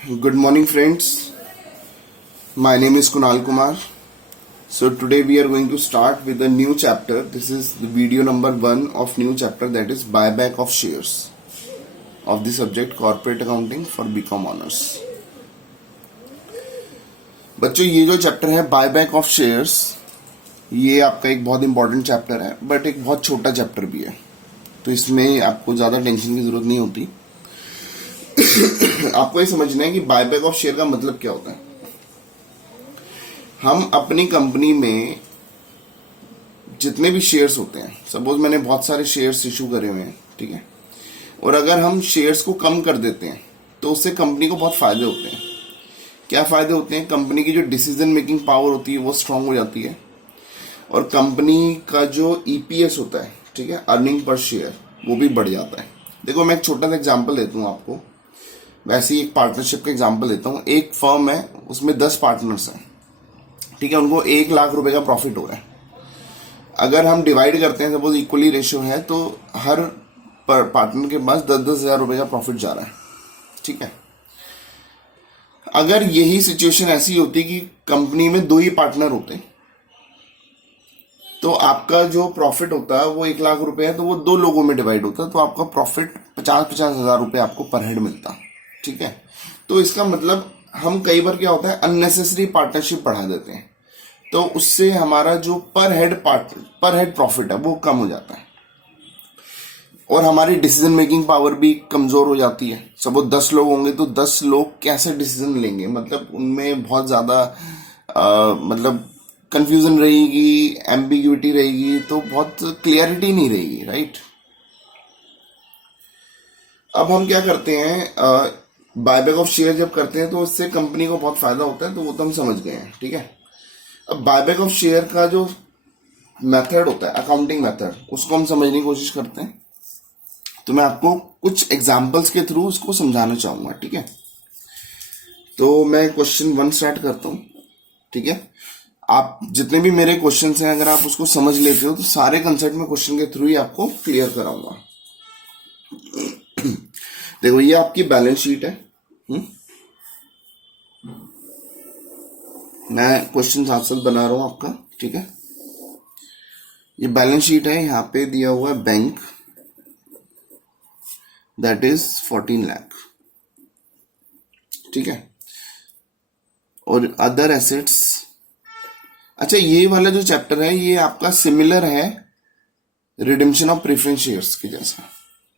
Good morning, friends. My name is Kunal Kumar. So today we are going to start with a new chapter. This is the video number 1 of new chapter, that is buyback of shares of the subject corporate accounting for BCom honors. बच्चों, ये जो chapter है buyback of shares, ये आपका एक बहुत important chapter है, but एक बहुत छोटा चैप्टर भी है, तो इसमें आपको ज़्यादा टेंशन की ज़रूरत नहीं होती. आपको ये समझना है कि बायबैक ऑफ शेयर का मतलब क्या होता है. हम अपनी कंपनी में जितने भी शेयर्स होते हैं, सपोज मैंने बहुत सारे शेयर्स इशू करे हुए हैं, ठीक है, और अगर हम शेयर्स को कम कर देते हैं तो उससे कंपनी को बहुत फायदे होते हैं. क्या फायदे होते हैं? कंपनी की जो डिसीजन मेकिंग पावर होती है वो स्ट्रांग हो जाती है, और कंपनी का जो ईपीएस होता है, ठीक है, अर्निंग पर शेयर, वो भी बढ़ जाता है. देखो, मैं एक छोटा सा एग्जांपल देता हूँ आपको. वैसे ही एक पार्टनरशिप का एग्जांपल देता हूँ. एक फर्म है, उसमें 10 पार्टनर्स हैं, ठीक है, उनको 1 लाख रुपए का प्रॉफिट हो रहा है. अगर हम डिवाइड करते हैं, सपोज इक्वली रेशियो है, तो हर पार्टनर के पास 10-10 हजार रुपए का प्रॉफिट जा रहा है, ठीक है. अगर यही सिचुएशन ऐसी होती कि कंपनी में 2 ही पार्टनर होते, तो आपका जो प्रॉफिट होता है वो 1 लाख रुपए है, तो वो 2 लोगों में डिवाइड होता है, तो आपका प्रॉफिट 50-50 हजार रुपए आपको पर हेड मिलता, ठीक है. तो इसका मतलब हम कई बार क्या होता है, अननेसेसरी पार्टनरशिप बढ़ा देते हैं, तो उससे हमारा जो पर हेड प्रॉफिट है वो कम हो जाता है, और हमारी डिसीजन मेकिंग पावर भी कमजोर हो जाती है. सपोज 10 लोग होंगे, तो 10 लोग कैसे डिसीजन लेंगे, मतलब उनमें बहुत ज्यादा मतलब कंफ्यूजन रहेगी, एम्बिग्यूटी रहेगी, तो बहुत क्लियरिटी नहीं रहेगी, राइट. अब हम क्या करते हैं, बायबैक ऑफ शेयर जब करते हैं तो इससे कंपनी को बहुत फायदा होता है, तो वो तो हम समझ गए हैं, ठीक है. अब बायबैक ऑफ शेयर का जो मेथड होता है, अकाउंटिंग मेथड, उसको हम समझने की कोशिश करते हैं. तो मैं आपको कुछ एग्जांपल्स के थ्रू उसको समझाना चाहूंगा, ठीक है. तो मैं क्वेश्चन 1 स्टार्ट करता हूं, ठीक है. आप जितने भी मेरे क्वेश्चन हैं, अगर आप उसको समझ लेते हो तो सारे कंसेप्ट में क्वेश्चन के थ्रू ही आपको क्लियर कराऊंगा. देखो, ये आपकी बैलेंस शीट है. मैं क्वेश्चन साथ साथ बना रहा हूं आपका, ठीक है. ये बैलेंस शीट है, यहां पे दिया हुआ है बैंक, दैट इज 14 लाख, ठीक है. और अदर एसेट्स. अच्छा, ये वाला जो चैप्टर है ये आपका सिमिलर है रिडेम्पशन ऑफ प्रेफरेंस शेयर्स के जैसा,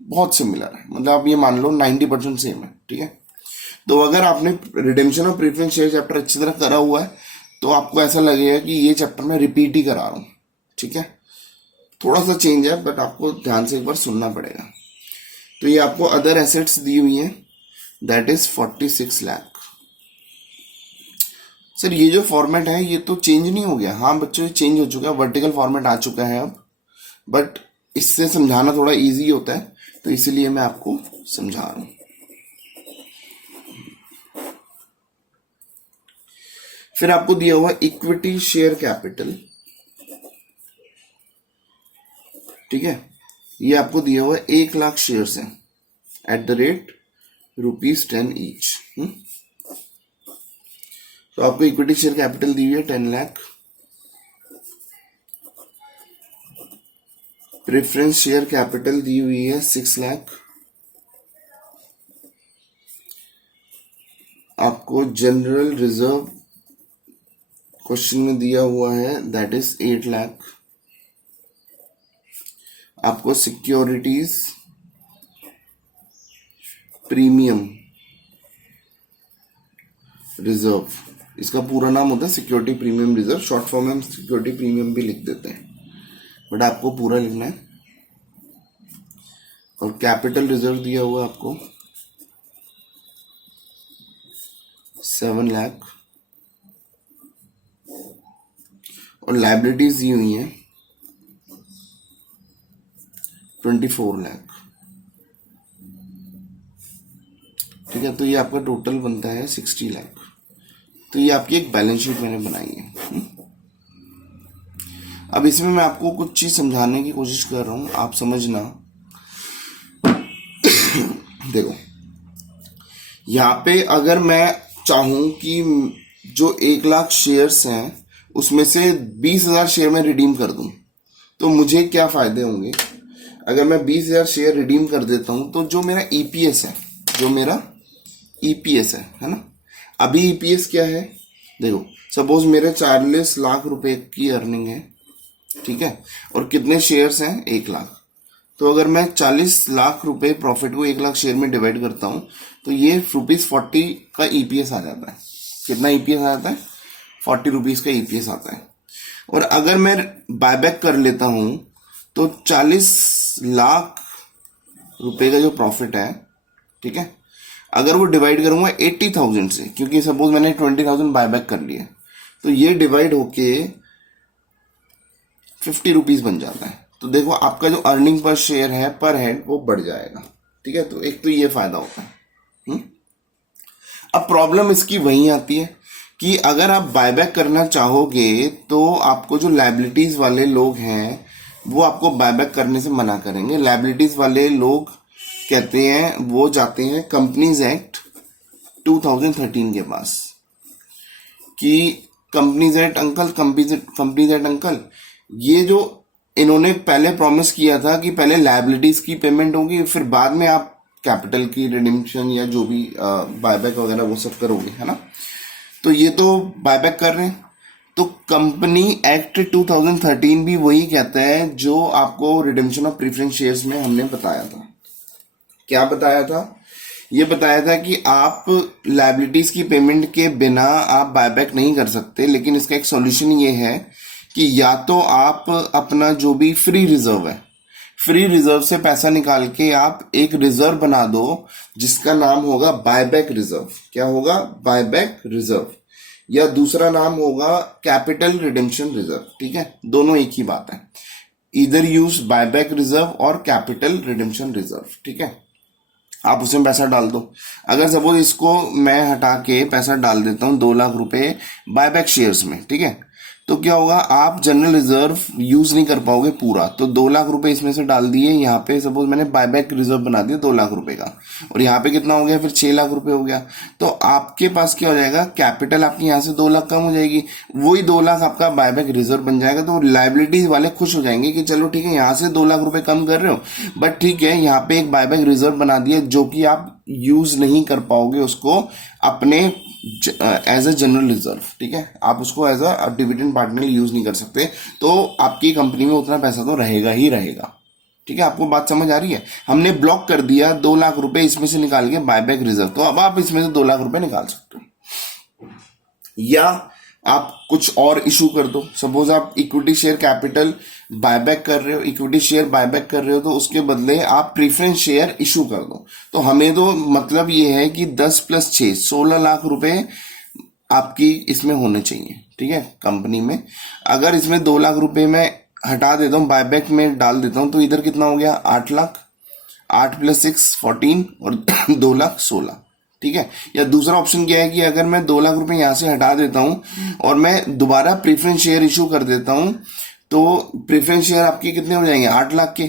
बहुत सिमिलर है. मतलब आप ये मान लो 90% सेम है, ठीक है. तो अगर आपने redemption of preference share chapter अच्छी तरह करा हुआ है, तो आपको ऐसा लगेगा कि ये चैप्टर मैं रिपीट ही करा रहा हूं, ठीक है. थोड़ा सा चेंज है, बट आपको ध्यान से एक बार सुनना पड़ेगा. तो ये आपको अदर एसेट्स दी हुई है, दैट इज 46 लाख. सर, ये जो फॉर्मेट है ये तो चेंज नहीं हो गया? हाँ बच्चों, ये चेंज हो चुका है, वर्टिकल फॉर्मेट आ चुका है अब, बट इससे समझाना थोड़ा इजी होता है, तो इसीलिए मैं आपको समझा रहा हूं. फिर आपको दिया हुआ इक्विटी शेयर कैपिटल, ठीक है. ये आपको दिया हुआ 1 लाख शेयर्स हैं एट द रेट ₹10 ईच. तो आपको इक्विटी शेयर कैपिटल दी हुई है 10 लाख. प्रेफरेंस शेयर कैपिटल दी हुई है 6 लाख. आपको जनरल रिजर्व क्वेश्चन में दिया हुआ है, दैट इज 8 लाख. आपको सिक्योरिटीज प्रीमियम रिजर्व, इसका पूरा नाम होता है security premium reserve, short form में हम सिक्योरिटी प्रीमियम भी लिख देते हैं, बट आपको पूरा लिखना है. और कैपिटल रिजर्व दिया हुआ आपको 7 लाख. और लाइबिलिटीज दी हुई हैं 24 लाख, ठीक है. तो ये आपका टोटल बनता है 60 लाख. तो ये आपकी एक बैलेंस शीट मैंने बनाई है. अब इसमें मैं आपको कुछ चीज समझाने की कोशिश कर रहा हूं, आप समझना. देखो, यहाँ पे अगर मैं चाहूं कि जो 1 लाख शेयर्स हैं उसमें से 20,000 शेयर में रिडीम कर दूं, तो मुझे क्या फायदे होंगे? अगर मैं 20,000 शेयर रिडीम कर देता हूं तो जो मेरा ईपीएस है, जो मेरा ईपीएस है ना, अभी ईपीएस क्या है? देखो, सपोज मेरे 40 लाख रुपए की अर्निंग है, ठीक है, और कितने शेयर्स हैं? 1 लाख। तो अगर मैं 40 लाख रुपए प्रॉफिट को 1 लाख शेयर में डिवाइड करता हूं तो ये ₹40 का ईपीएस आ जाता है। कितना ईपीएस आ जाता है? ₹40 का ईपीएस आता है। और अगर मैं बायबैक कर लेता हूं तो 40 लाख रुपए का जो प्रॉफिट है, ठीक है, अगर वो डिवाइड करूंगा 80,000 से, क्योंकि सपोज मैंने 20,000 बायबैक कर लिया, तो ये डिवाइड होके ₹50 बन जाता है। तो देखो आपका जो अर्निंग पर शेयर है पर हेड वो बढ़ जाएगा, ठीक है। तो एक तो ये फायदा होता है। अब प्रॉब्लम इसकी वही आती है कि अगर आप बायबैक करना चाहोगे तो आपको जो लायबिलिटीज वाले लोग हैं वो आपको बायबैक करने से मना करेंगे। लायबिलिटीज वाले लोग कहते हैं, वो जाते हैं कंपनीज एक्ट 2013 के पास कि कंपनीज एक्ट अंकल, ये जो इन्होंने पहले प्रॉमिस किया था कि पहले लायबिलिटीज की पेमेंट होगी, फिर बाद में आप कैपिटल की रिडिम्पशन या जो भी बायबैक वगैरह वो सब करोगे, है ना। तो ये तो बायबैक कर रहे हैं। तो कंपनी एक्ट 2013 भी वही कहता है जो आपको रिडेम्पशन ऑफ प्रीफरेंस शेयर्स में हमने बताया था। क्या बताया था? ये बताया था कि आप लायबिलिटीज की पेमेंट के बिना आप बायबैक नहीं कर सकते, लेकिन इसका एक सॉल्यूशन ये है कि या तो आप अपना जो भी फ्री रिजर्व है, फ्री रिजर्व से पैसा निकाल के आप एक रिजर्व बना दो जिसका नाम होगा बायबैक रिजर्व। क्या होगा? Buyback reserve. या दूसरा नाम होगा कैपिटल रिडेम्पशन रिजर्व, ठीक है, दोनों एक ही बात है। इधर यूज बायबैक रिजर्व और कैपिटल रिडेम्पशन रिजर्व, ठीक है। आप उसमें पैसा डाल दो। अगर सपोज इसको मैं हटा के पैसा डाल देता हूं 2 लाख रुपए बायबैक शेयर्स में, ठीक है, तो क्या होगा? आप जनरल रिजर्व यूज नहीं कर पाओगे पूरा। तो 2 लाख रुपए इसमें से डाल दिए, यहाँ पे सपोज मैंने बायबैक रिजर्व बना दिया 2 लाख रुपए का, और यहाँ पे कितना हो गया? फिर 6 लाख रुपए हो गया। तो आपके पास क्या हो जाएगा? कैपिटल आपकी यहाँ से 2 लाख कम हो जाएगी, वही 2 लाख आपका बायबैक रिजर्व बन जाएगा। तो लायबिलिटीज वाले खुश हो जाएंगे कि चलो ठीक है, यहाँ से 2 लाख रुपए कम कर रहे हो, बट ठीक है, यहाँ पे एक बायबैक रिजर्व बना दिया जो कि आप यूज नहीं कर पाओगे उसको अपने एज ए जनरल रिजर्व, ठीक है, आप उसको as a dividend partner use नहीं कर सकते। तो आपकी कंपनी में उतना पैसा तो रहेगा ही रहेगा, ठीक है। आपको बात समझ आ रही है? हमने ब्लॉक कर दिया 2 लाख रुपए इसमें से निकाल के बायबैक रिजर्व, तो अब आप इसमें से 2 लाख रुपए निकाल सकते हो। या आप कुछ और इशू कर दो। सपोज आप इक्विटी शेयर कैपिटल बायबैक कर रहे हो, इक्विटी शेयर बायबैक कर रहे हो, तो उसके बदले आप प्रीफरेंस शेयर इशू कर दो। तो हमें तो मतलब ये है कि 10 + 6 16 लाख रुपए आपकी इसमें होने चाहिए, ठीक है, कंपनी में। अगर इसमें 2 लाख रुपए मैं हटा देता हूँ, बायबैक में डाल देता हूँ, तो इधर कितना हो गया? 8 लाख। 8 + 6 14 और 2 लाख 16, ठीक है। या दूसरा ऑप्शन क्या है कि अगर मैं 2 लाख रुपए यहां से हटा देता हूं और मैं दोबारा प्रीफरेंस शेयर इशू कर देता हूं, तो प्रीफरेंस शेयर आपके कितने हो जाएंगे? 8 लाख के।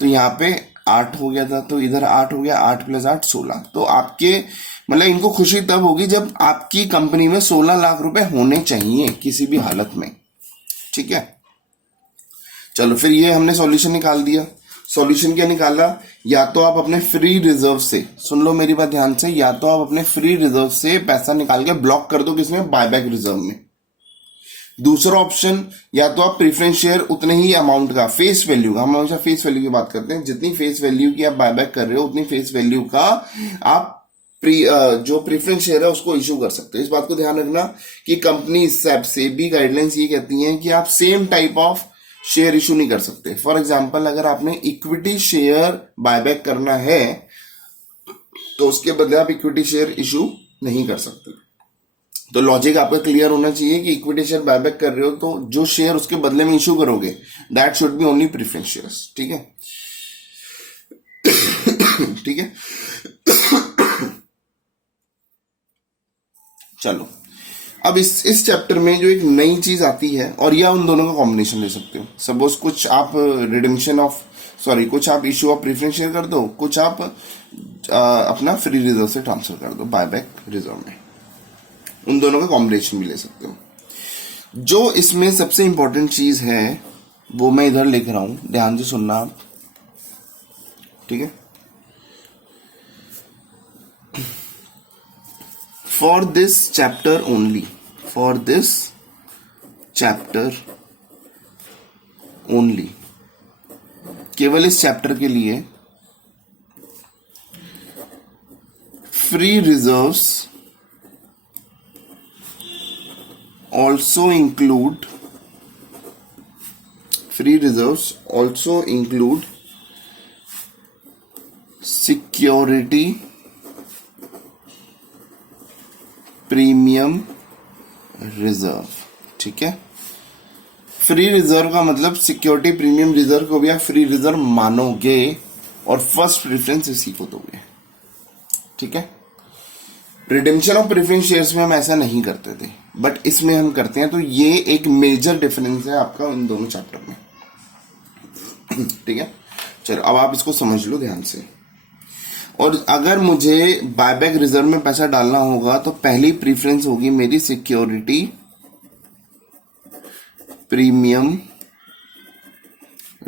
तो यहाँ पे 8 हो गया था, तो इधर 8 हो गया, 8 + 8 16। तो आपके मतलब इनको खुशी तब होगी जब आपकी कंपनी में 16 लाख रुपए होने चाहिए किसी भी हालत में, ठीक है। चलो, फिर ये हमने सॉल्यूशन निकाल दिया। सॉल्यूशन क्या निकाला? या तो आप अपने फ्री रिजर्व से, सुन लो मेरी बात ध्यान से, या तो आप अपने फ्री रिजर्व से पैसा निकाल के ब्लॉक कर दो किसमें? बायबैक रिजर्व में। दूसरा ऑप्शन, या तो आप प्रीफरेंस शेयर उतने ही अमाउंट का, फेस वैल्यू का, हम हमेशा फेस वैल्यू की बात करते हैं, जितनी फेस वैल्यू की आप बायबैक कर रहे हो उतनी फेस वैल्यू का आप जो प्रीफरेंस शेयर है उसको इशू कर सकते हो। इस बात को ध्यान रखना कि कंपनी इस सेबी गाइडलाइंस ये कहती हैं कि आप same type of share issue नहीं कर सकते। फॉर एग्जाम्पल, अगर आपने इक्विटी शेयर बायबैक करना है तो उसके बदले आप इक्विटी शेयर इशू नहीं कर सकते। तो लॉजिक आपका क्लियर होना चाहिए कि इक्विटी शेयर बायबैक कर रहे हो तो जो शेयर उसके बदले में इशू करोगे that should be only preference shares, ठीक है। ठीक है, चलो अब इस चैप्टर में जो एक नई चीज आती है, और या उन दोनों का कॉम्बिनेशन ले सकते हो। सपोज कुछ आप रिडेम्पशन ऑफ सॉरी, कुछ आप इश्यू ऑफ प्रेफरेंस शेयर कर दो, कुछ आप अपना फ्री रिजर्व से ट्रांसफर कर दो बायबैक रिजर्व में। उन दोनों का कॉम्बिनेशन भी ले सकते हो। जो इसमें सबसे इंपॉर्टेंट चीज है वो मैं इधर लिख रहा हूं, ध्यान से सुनना आप, ठीक है। For this chapter only, for this chapter only, केवल इस चैप्टर के लिए free reserves also include security premium reserve, ठीक है। फ्री रिजर्व का मतलब सिक्योरिटी प्रीमियम रिजर्व को भी आप फ्री रिजर्व मानोगे और फर्स्ट प्रेफरेंस इसी को दोगे, ठीक है। रिडेम्पशन ऑफ प्रेफरेंस शेयर्स में हम ऐसा नहीं करते थे, बट इसमें हम करते हैं, तो ये एक मेजर डिफरेंस है आपका इन दोनों चैप्टर में, ठीक है। चलो अब आप इसको समझ लो ध्यान से। और अगर मुझे बायबैक रिजर्व में पैसा डालना होगा तो पहली प्रीफरेंस होगी मेरी security premium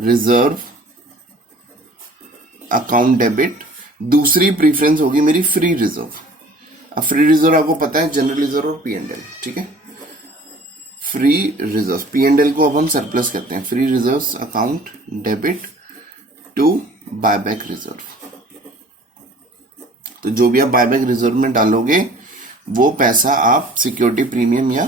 reserve account debit, दूसरी प्रीफरेंस होगी मेरी फ्री रिजर्व। अब फ्री रिजर्व आपको पता है जनरल रिजर्व और P&L, ठीक है। फ्री रिजर्व, P&L को अब हम सरप्लस करते हैं, free reserve account debit to buyback reserve. तो जो भी आप बायबैक रिजर्व में डालोगे वो पैसा आप सिक्योरिटी प्रीमियम या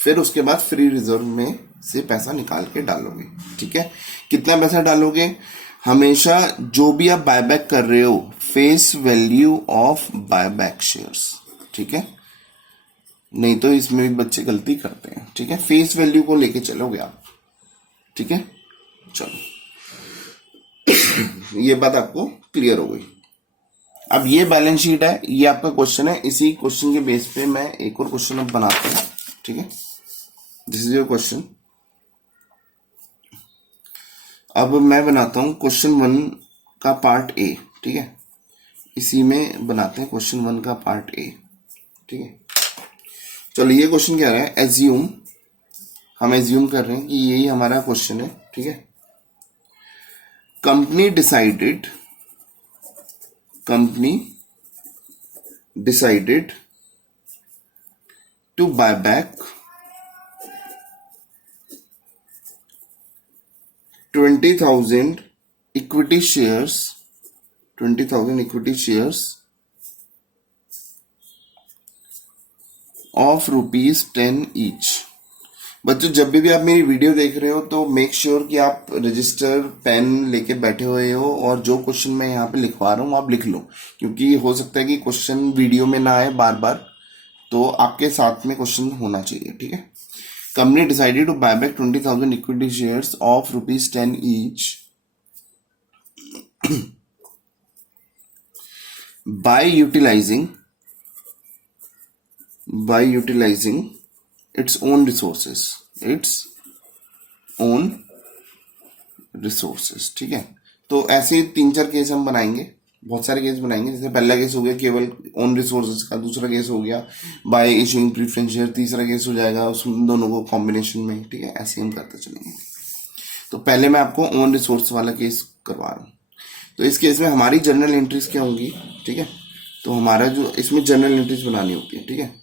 फिर उसके बाद फ्री रिजर्व में से पैसा निकाल के डालोगे, ठीक है। कितना पैसा डालोगे? हमेशा जो भी आप बायबैक कर रहे हो face value of buyback shares, ठीक है। नहीं तो इसमें भी बच्चे गलती करते हैं, ठीक है। फेस वैल्यू को लेके चलोगे आप, ठीक है। चलो ये बात आपको क्लियर हो गई। अब ये बैलेंस शीट है, ये आपका क्वेश्चन है, इसी क्वेश्चन के बेस पे मैं एक और क्वेश्चन अब बनाता हूं, ठीक है। This is your question. अब मैं बनाता हूं क्वेश्चन 1 का पार्ट ए, ठीक है। इसी में बनाते हैं क्वेश्चन 1 का पार्ट ए, ठीक है। चलो ये क्वेश्चन क्या रहा है, एज्यूम, हम एज्यूम कर रहे हैं कि यही हमारा क्वेश्चन है, ठीक है। Company decided to buy back 20,000 equity shares, 20,000 equity shares of ₹10 each. बच्चों जब भी आप मेरी वीडियो देख रहे हो तो मेक श्योर कि आप रजिस्टर पेन लेके बैठे हुए हो और जो क्वेश्चन मैं यहाँ पे लिखवा रहा हूँ आप लिख लो, क्योंकि हो सकता है कि क्वेश्चन वीडियो में ना आए बार बार, तो आपके साथ में क्वेश्चन होना चाहिए, ठीक है। Company decided to buy back 20,000 equity shares of ₹10 each by utilizing its own resources, ठीक है। तो ऐसे 3-4 केस हम बनाएंगे, बहुत सारे केस बनाएंगे। जैसे पहला केस हो गया केवल ओन रिसोर्सेज का, दूसरा केस हो गया बाय इशूइंग प्रेफरेंस शेयर, तीसरा केस हो जाएगा उस दोनों को कॉम्बिनेशन में, ठीक है। ऐसे हम करते चलेंगे। तो पहले मैं आपको ओन रिसोर्स वाला केस करवा रहा हूँ। तो इस केस में हमारी जर्नल एंट्रीज क्या होंगी, ठीक है। तो हमारा जो इसमें जर्नल एंट्रीज बनानी होती है, ठीक है।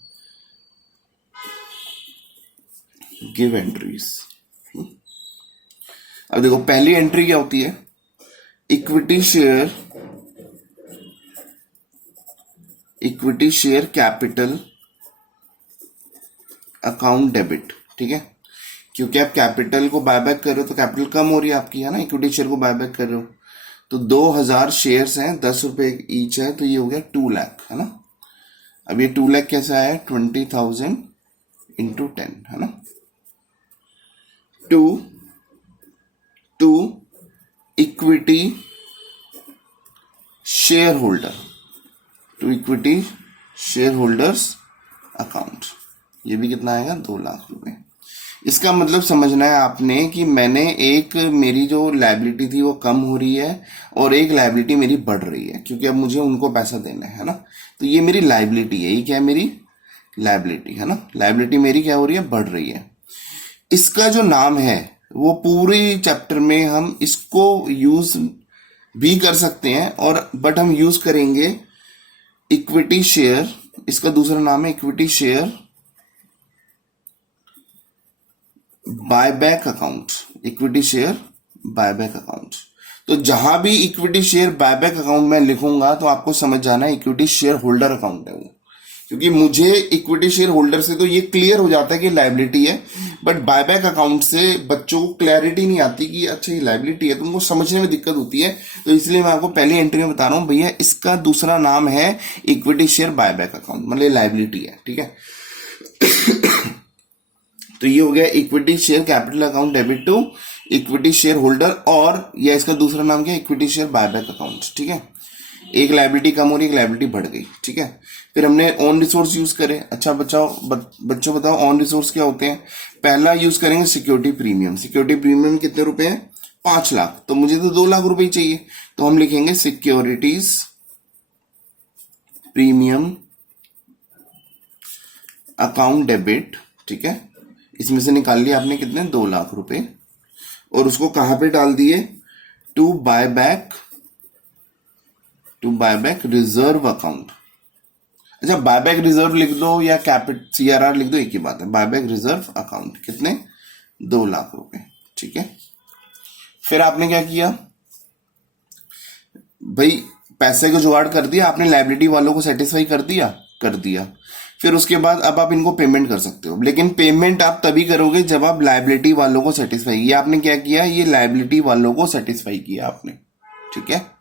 Give entries. अब देखो पहली एंट्री क्या होती है, equity share capital account debit, ठीक है। क्योंकि आप कैपिटल को बायबैक कर रहे हो तो कैपिटल कम हो रही है आपकी, है ना। इक्विटी शेयर को बायबैक कर रहे हो तो 2,000 शेयर्स हैं, ₹10 ईच है, तो ये हो गया 2 लाख, है ना। अब ये 2 लाख कैसा है, 20,000 इंटू 10, है ना। To equity share holders account, ये भी कितना आएगा, ₹2 लाख। इसका मतलब समझना है आपने कि मैंने एक, मेरी जो लायबिलिटी थी वो कम हो रही है और एक लायबिलिटी मेरी बढ़ रही है, क्योंकि अब मुझे उनको पैसा देना है ना। तो ये मेरी लायबिलिटी है, ये क्या है, मेरी लायबिलिटी है ना। लायबिलिटी मेरी क्या हो रही है, बढ़ रही है। इसका जो नाम है वो पूरी चैप्टर में हम इसको यूज भी कर सकते हैं, और बट हम यूज करेंगे इक्विटी शेयर। इसका दूसरा नाम है equity share buyback account. Equity share buyback account. तो जहां भी इक्विटी शेयर बायबैक अकाउंट में लिखूंगा तो आपको समझ जाना है इक्विटी शेयर होल्डर अकाउंट है वो, क्योंकि मुझे इक्विटी शेयर होल्डर से तो ये क्लियर हो जाता है कि लायबिलिटी है, बट बायबैक अकाउंट से बच्चों को क्लैरिटी नहीं आती कि अच्छा ये लायबिलिटी है, तो उनको समझने में दिक्कत होती है। तो इसलिए मैं आपको पहली एंट्री में बता रहा हूं भैया इसका दूसरा नाम है इक्विटी शेयर बायबैक अकाउंट, मतलब लायबिलिटी है, ठीक है। तो ये हो गया equity share capital account debit to equity share holder, और या इसका दूसरा नाम क्या है, इक्विटी शेयर बायबैक अकाउंट, ठीक है। एक लायबिलिटी कम हो रही, एक लायबिलिटी बढ़ गई, ठीक है। फिर हमने ऑन रिसोर्स यूज करे। अच्छा बच्चों बताओ ऑन रिसोर्स क्या होते हैं। पहला यूज करेंगे सिक्योरिटी प्रीमियम। सिक्योरिटी प्रीमियम कितने रुपए हैं, 5 लाख। तो मुझे तो 2 लाख रुपए ही चाहिए, तो हम लिखेंगे सिक्योरिटीज प्रीमियम अकाउंट डेबिट, ठीक है। इसमें से निकाल लिया आपने कितने, 2 लाख रुपए, और उसको कहां पे डाल दिए, टू बायबैक रिजर्व अकाउंट। अच्छा बायबैक रिजर्व लिख दो या कैपिट सीआरआर लिख दो, एक ही बात है। बायबैक रिजर्व अकाउंट कितने, 2 लाख रुपए, ठीक है। फिर आपने क्या किया भाई, पैसे को जुगाड़ कर दिया आपने, लायबिलिटी वालों को सेटिस्फाई कर दिया। फिर उसके बाद अब आप इनको पेमेंट कर सकते हो, लेकिन पेमेंट आप तभी करोगे जब आप लायबिलिटी वालों को सेटिस्फाई, ये आपने क्या किया, ये लायबिलिटी वालों को सेटिस्फाई किया आपने, ठीक है।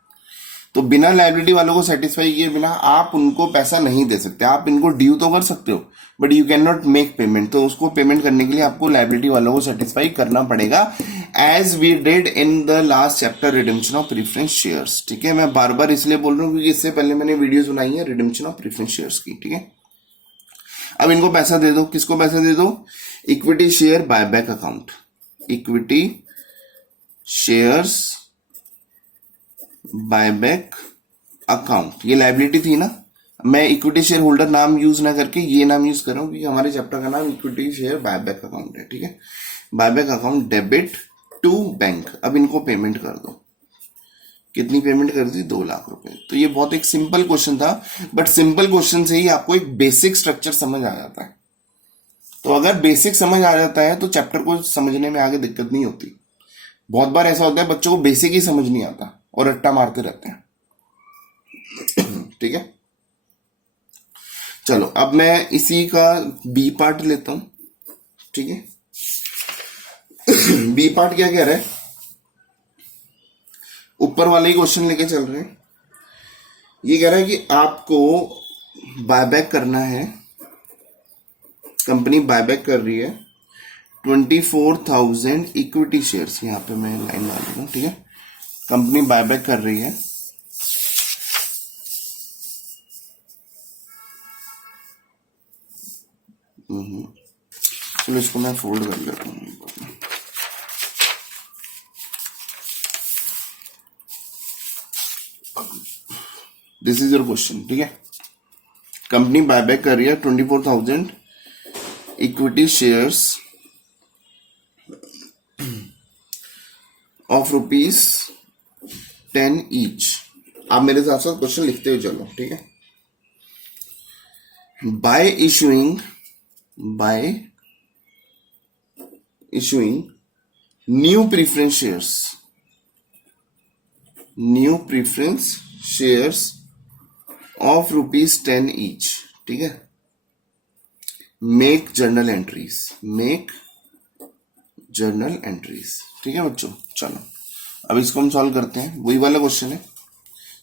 तो बिना लायबिलिटी वालों को सेटिस्फाई किए बिना आप उनको पैसा नहीं दे सकते। आप इनको ड्यू तो कर सकते हो, but you can not make payment. तो उसको पेमेंट करने के लिए आपको लायबिलिटी वालों को सेटिस्फाई करना पड़ेगा, as we did in the last chapter redemption of preference shares, ठीक है। मैं बार बार इसलिए बोल रहा हूँ क्योंकि इससे पहले मैंने वीडियोस बनाई है रिडेम्पशन ऑफ प्रीफरेंस शेयर्स की, ठीक है। अब इनको पैसा दे दो, किसको पैसा दे दो, equity share buyback account. Equity shares buyback account, ये लायबिलिटी थी ना। मैं इक्विटी शेयर होल्डर नाम यूज ना करके ये नाम यूज कर रहा हूं, क्योंकि हमारे चैप्टर का नाम इक्विटी शेयर बायबैक अकाउंट है, ठीक है। Buyback account debit to bank. अब इनको पेमेंट कर दो, कितनी पेमेंट कर दी, 2 लाख रुपए। तो ये बहुत एक सिंपल क्वेश्चन था, बट सिंपल क्वेश्चन से ही आपको एक बेसिक स्ट्रक्चर समझ आ जाता है। तो अगर बेसिक समझ आ जाता है तो चैप्टर को समझने में आगे दिक्कत नहीं होती। बहुत बार ऐसा होता है बच्चों को बेसिक ही समझ नहीं आता और रट्टा मारते रहते हैं, ठीक है। चलो अब मैं इसी का बी पार्ट लेता हूं, ठीक है। बी पार्ट क्या कह रहा है, ऊपर वाले ही क्वेश्चन लेके चल रहे हैं। ये कह रहा है कि आपको बायबैक करना है, कंपनी बायबैक कर रही है 24,000 इक्विटी शेयर्स। यहां पे मैं लाइन डाल दूंगा, ठीक है। कंपनी बायबैक कर रही है चलो इसको मैं फोल्ड कर लेता हूँ। दिस इज योर क्वेश्चन, ठीक है। कंपनी बायबैक कर रही है 24,000 इक्विटी शेयर्स ऑफ ₹10 ईच। आप मेरे साथ साथ क्वेश्चन लिखते हुए चलो, ठीक है। Bye issuing new preference shares of ₹10 each, ठीक है। मेक जर्नल एंट्रीज, ठीक है बच्चों। चलो अब इसको हम सॉल्व करते हैं, वही वाला क्वेश्चन है।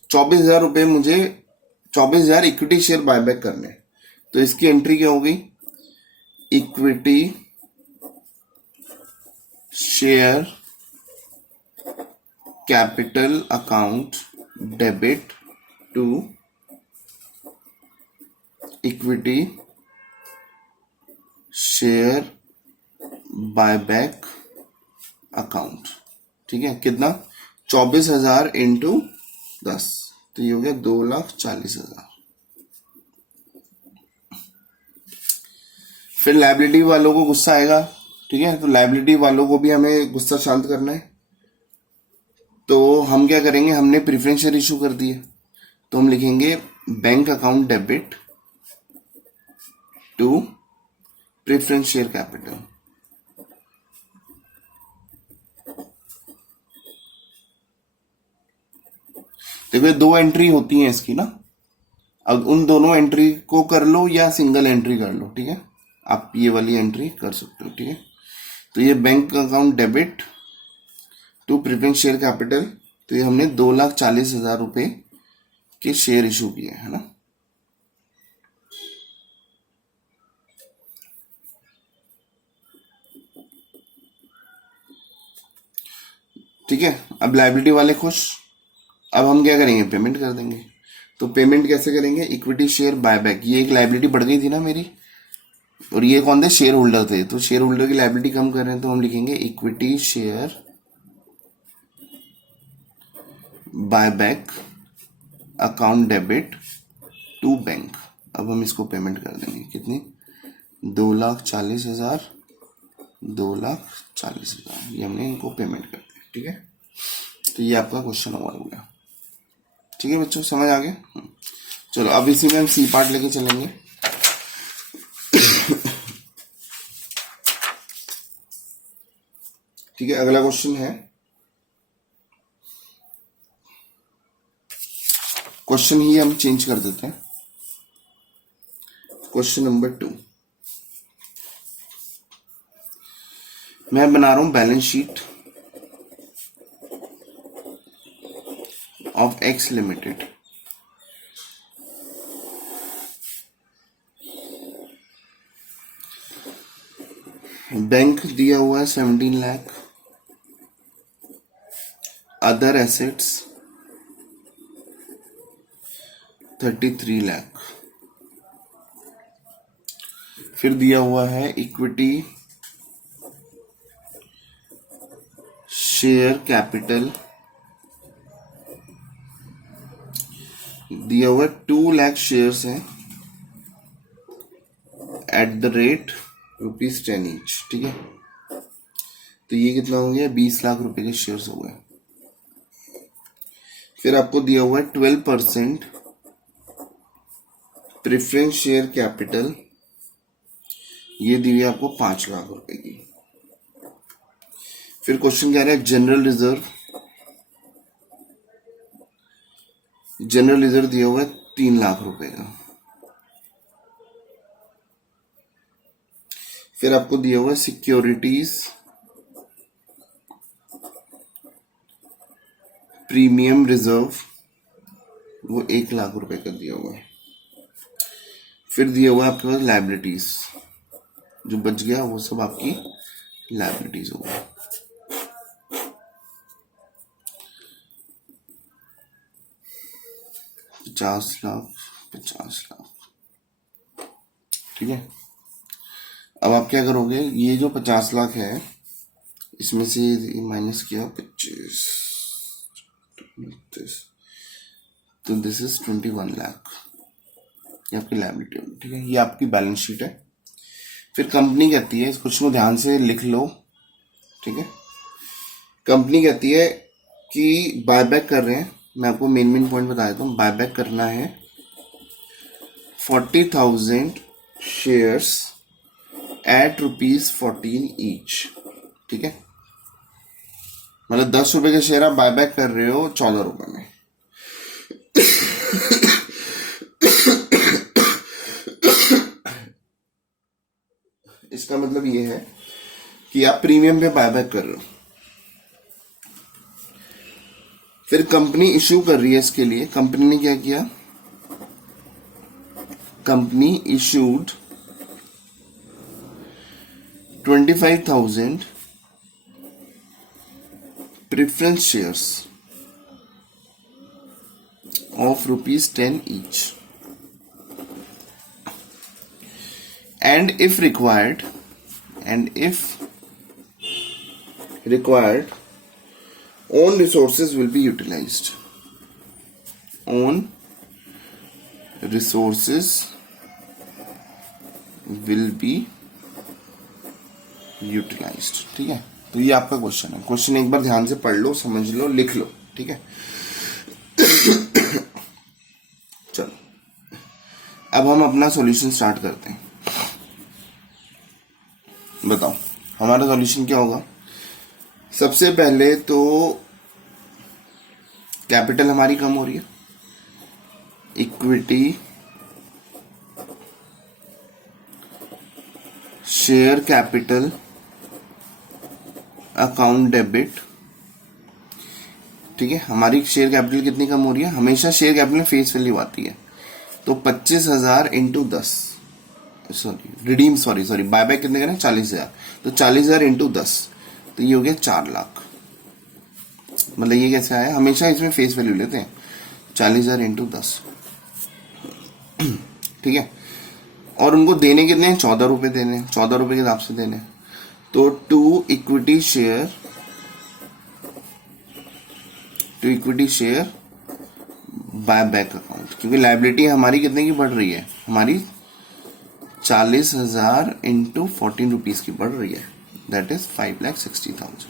24,000 रुपए मुझे 24,000 इक्विटी शेयर बायबैक करने, तो इसकी एंट्री क्या हो गई, equity share capital account debit to equity share buyback account, ठीक है, कितना 24,000 इंटू 10, तो ये हो गया 2,40,000। फिर लाइबिलिटी वालों को गुस्सा आएगा, ठीक है, तो लाइबिलिटी वालों को भी हमें गुस्सा शांत करना है। तो हम क्या करेंगे, हमने प्रेफरेंस शेयर इशू कर दिए, तो हम लिखेंगे bank account debit to preference share capital. देखो ये 2 एंट्री होती हैं इसकी ना, अब उन दोनों एंट्री को कर लो या सिंगल एंट्री कर लो, ठीक है, आप ये वाली एंट्री कर सकते हो, ठीक है। तो ये bank account debit to preference share capital, तो ये हमने 2,40,000 रुपए के शेयर इशू किए, है ना। ठीक है, अब लाइबिलिटी वाले खुश। अब हम क्या करेंगे, पेमेंट कर देंगे। तो पेमेंट कैसे करेंगे, इक्विटी शेयर बायबैक, ये एक लाइबिलिटी बढ़ गई थी ना मेरी, और ये कौन थे, शेयर होल्डर थे, तो शेयर होल्डर की लाइबिलिटी कम कर रहे हैं, तो हम लिखेंगे equity share buyback account debit to bank. अब हम इसको पेमेंट कर देंगे, कितनी, 2,40,000, 2,40,000, ये हमने इनको पेमेंट कर दिया, ठीक है। तो ये आपका क्वेश्चन नंबर हो गया, ठीक है बच्चों, समझ आ गया। चलो अब इसी में हम सी पार्ट लेके चलेंगे। ठीक है, अगला क्वेश्चन है, क्वेश्चन ही हम चेंज कर देते हैं। क्वेश्चन नंबर 2, मैं बना रहा हूं balance sheet of x limited. Bank दिया हुआ है 17 लाख, अदर एसेट्स 33 लाख, फिर दिया हुआ है इक्विटी शेयर कैपिटल, दिया हुआ 2 लाख शेयर्स हैं एट द रेट ₹10 ईच, ठीक है। तो ये कितना हो गया, 20 लाख रुपए के शेयर्स हो गए। फिर आपको दिया हुआ है 12% प्रेफरेंस शेयर कैपिटल, ये दी हुई आपको 5 लाख रुपए की। फिर क्वेश्चन कह रहा है जनरल रिजर्व, जनरल रिजर्व दिया हुआ है 3 लाख रुपए का। फिर आपको दिया हुआ है सिक्योरिटीज प्रीमियम रिजर्व, वो 1 लाख रुपए का दिया हुआ है। फिर दिया हुआ है आपके पास लाइबिलिटीज, जो बच गया वो सब आपकी लाइबिलिटीज होगा। ₹50 लाख, 50 लाख, ठीक है। अब आप क्या करोगे, ये जो 50 लाख है इसमें से माइनस किया 25, तो दिस इज 21 लाख, ये आपकी लायबिलिटी होगी, ठीक है। ये आपकी बैलेंस शीट है। फिर कंपनी कहती है, इस क्वेश्चन को ध्यान से लिख लो, ठीक है। कंपनी कहती है कि बायबैक कर रहे हैं, मैं आपको मेन पॉइंट बता देता हूँ। बायबैक करना है 40,000 शेयर्स एट ₹14 ईच, ठीक है। मतलब 10 रुपए के शेयर आप बायबैक कर रहे हो 14 रुपए में। इसका मतलब ये है कि आप प्रीमियम पे बायबैक कर रहे हो। फिर कंपनी इश्यू कर रही है इसके लिए। कंपनी ने क्या किया, company issued 25,000 preference shares of ₹10 each, and if required, required, own resources will be utilized. Own resources will be utilized. ठीक है, तो ये आपका क्वेश्चन है. क्वेश्चन एक बार ध्यान से पढ़ लो, समझ लो, लिख लो. ठीक है, चलो अब हम अपना सॉल्यूशन स्टार्ट करते हैं. बताओ हमारा सॉल्यूशन क्या होगा. सबसे पहले तो कैपिटल हमारी कम हो रही है. Equity share capital account debit. ठीक है, हमारी शेयर कैपिटल कितनी कम हो रही है. हमेशा शेयर कैपिटल फेस वैल्यू आती है. तो 25,000 इंटू 10, सॉरी बायबैक कितने करें, 40,000. तो 40,000 इंटू 10, तो ये हो गया 4 लाख. मतलब ये कैसे आया, हमेशा इसमें फेस वैल्यू लेते हैं. 40,000 इंटू 10. ठीक है, और उनको देने कितने हैं, 14 रुपए देने हैं. 14 रुपए के हिसाब से देने हैं. तो to equity share buyback account, क्योंकि लाइबिलिटी हमारी कितने की बढ़ रही है, हमारी 40,000 इंटू 14 रुपीज की बढ़ रही है. That is 5,60,000.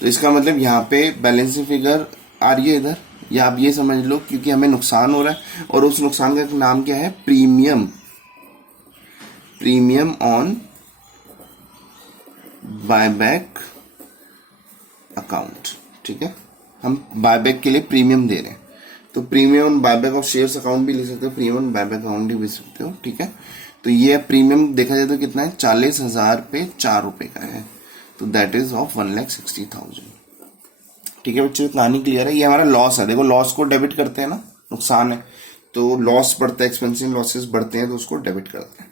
तो इसका मतलब यहाँ पे बैलेंसिंग फिगर आ रही है इधर, या आप ये समझ लो क्योंकि हमें नुकसान हो रहा है, और उस नुकसान का नाम क्या है, प्रीमियम ऑन बायबैक अकाउंट. ठीक है, हम बायबैक के लिए प्रीमियम दे रहे हैं, तो premium on buyback of shares account भी ले सकते हो, प्रीमियम ऑन बायबैक अकाउंट भी ले सकते हो. ठीक है, तो ये प्रीमियम देखा जाए तो कितना है, 40,000 पे 4 रुपए का है. तो दैट इज ऑफ 1,60,000. ठीक है बच्चों, कहानी क्लियर है. ये हमारा लॉस है. देखो लॉस को डेबिट करते हैं ना, नुकसान है तो लॉस बढ़ता है, एक्सपेंसिव लॉसेस बढ़ते हैं तो उसको डेबिट करते हैं.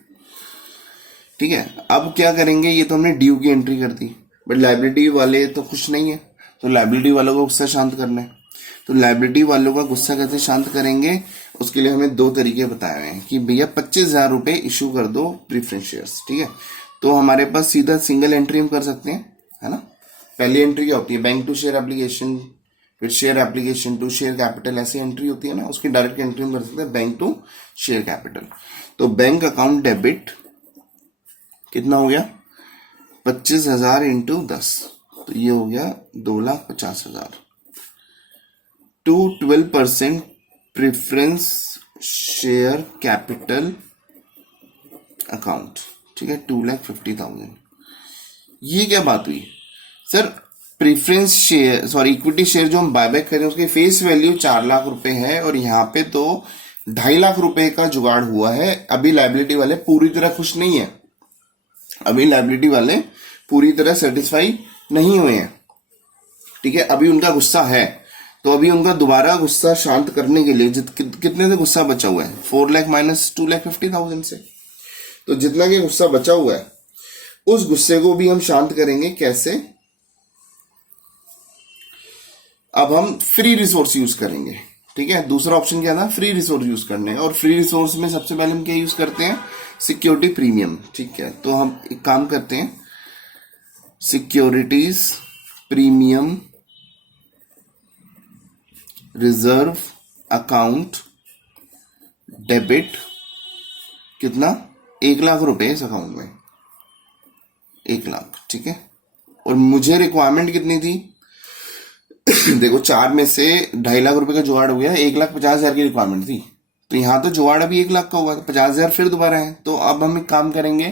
ठीक है, अब क्या करेंगे, ये तो हमने ड्यू की एंट्री कर दी, बट लाइबिलिटी वाले तो खुश नहीं है, तो लाइबिलिटी वालों का गुस्सा शांत करना है. तो लाइबिलिटी वालों का गुस्सा कैसे शांत करेंगे, उसके लिए हमें 2 तरीके बताए हुए हैं कि भैया 25,000 रुपए इशू कर दो प्रीफरेंस शेयर्स. ठीक है, तो हमारे पास सीधा सिंगल एंट्री हम कर सकते हैं, है ना. पहली एंट्री क्या होती है, बैंक टू शेयर एप्लीकेशन, फिर share application to share capital, ऐसी एंट्री होती है ना. उसकी डायरेक्ट एंट्री हम कर सकते हैं बैंक टू शेयर कैपिटल. तो बैंक अकाउंट डेबिट कितना हो गया, 25,000 इंटू 10, तो ये हो गया 2,50,000. To 12% preference share capital account. ठीक है, 2,50,000. ये क्या बात हुई sir, preference share equity share जो हम बायबैक करें उसकी फेस वैल्यू 4 लाख रुपए है, और यहाँ पे तो 2.5 लाख रुपए का जुगाड़ हुआ है. अभी लाइबिलिटी वाले पूरी तरह खुश नहीं है, अभी लाइबिलिटी वाले पूरी तरह सेटिस्फाई नहीं हुए हैं. ठीक है, अभी उनका गुस्सा है, तो अभी उनका दोबारा गुस्सा शांत करने के लिए कितने से गुस्सा बचा हुआ है, 4 लाख माइनस 2,50,000 से. तो जितना कि गुस्सा बचा हुआ है उस गुस्से को भी हम शांत करेंगे. कैसे, अब हम फ्री रिसोर्स यूज करेंगे. ठीक है, दूसरा ऑप्शन क्या था, फ्री रिसोर्स यूज करने. और फ्री रिसोर्स में सबसे पहले हम क्या यूज करते हैं, सिक्योरिटी प्रीमियम. ठीक है, तो हम एक काम करते हैं, securities premium reserve account debit. कितना, 1 लाख रुपए इस अकाउंट में, 1 लाख. ठीक है, और मुझे रिक्वायरमेंट कितनी थी देखो 4 में से 2.5 लाख रुपए का जुगाड़ हो गया, 1,50,000 की रिक्वायरमेंट थी. तो यहाँ तो जुगाड़ अभी 1 लाख का हुआ, 50,000 फिर दोबारा है. तो अब हम एक काम करेंगे,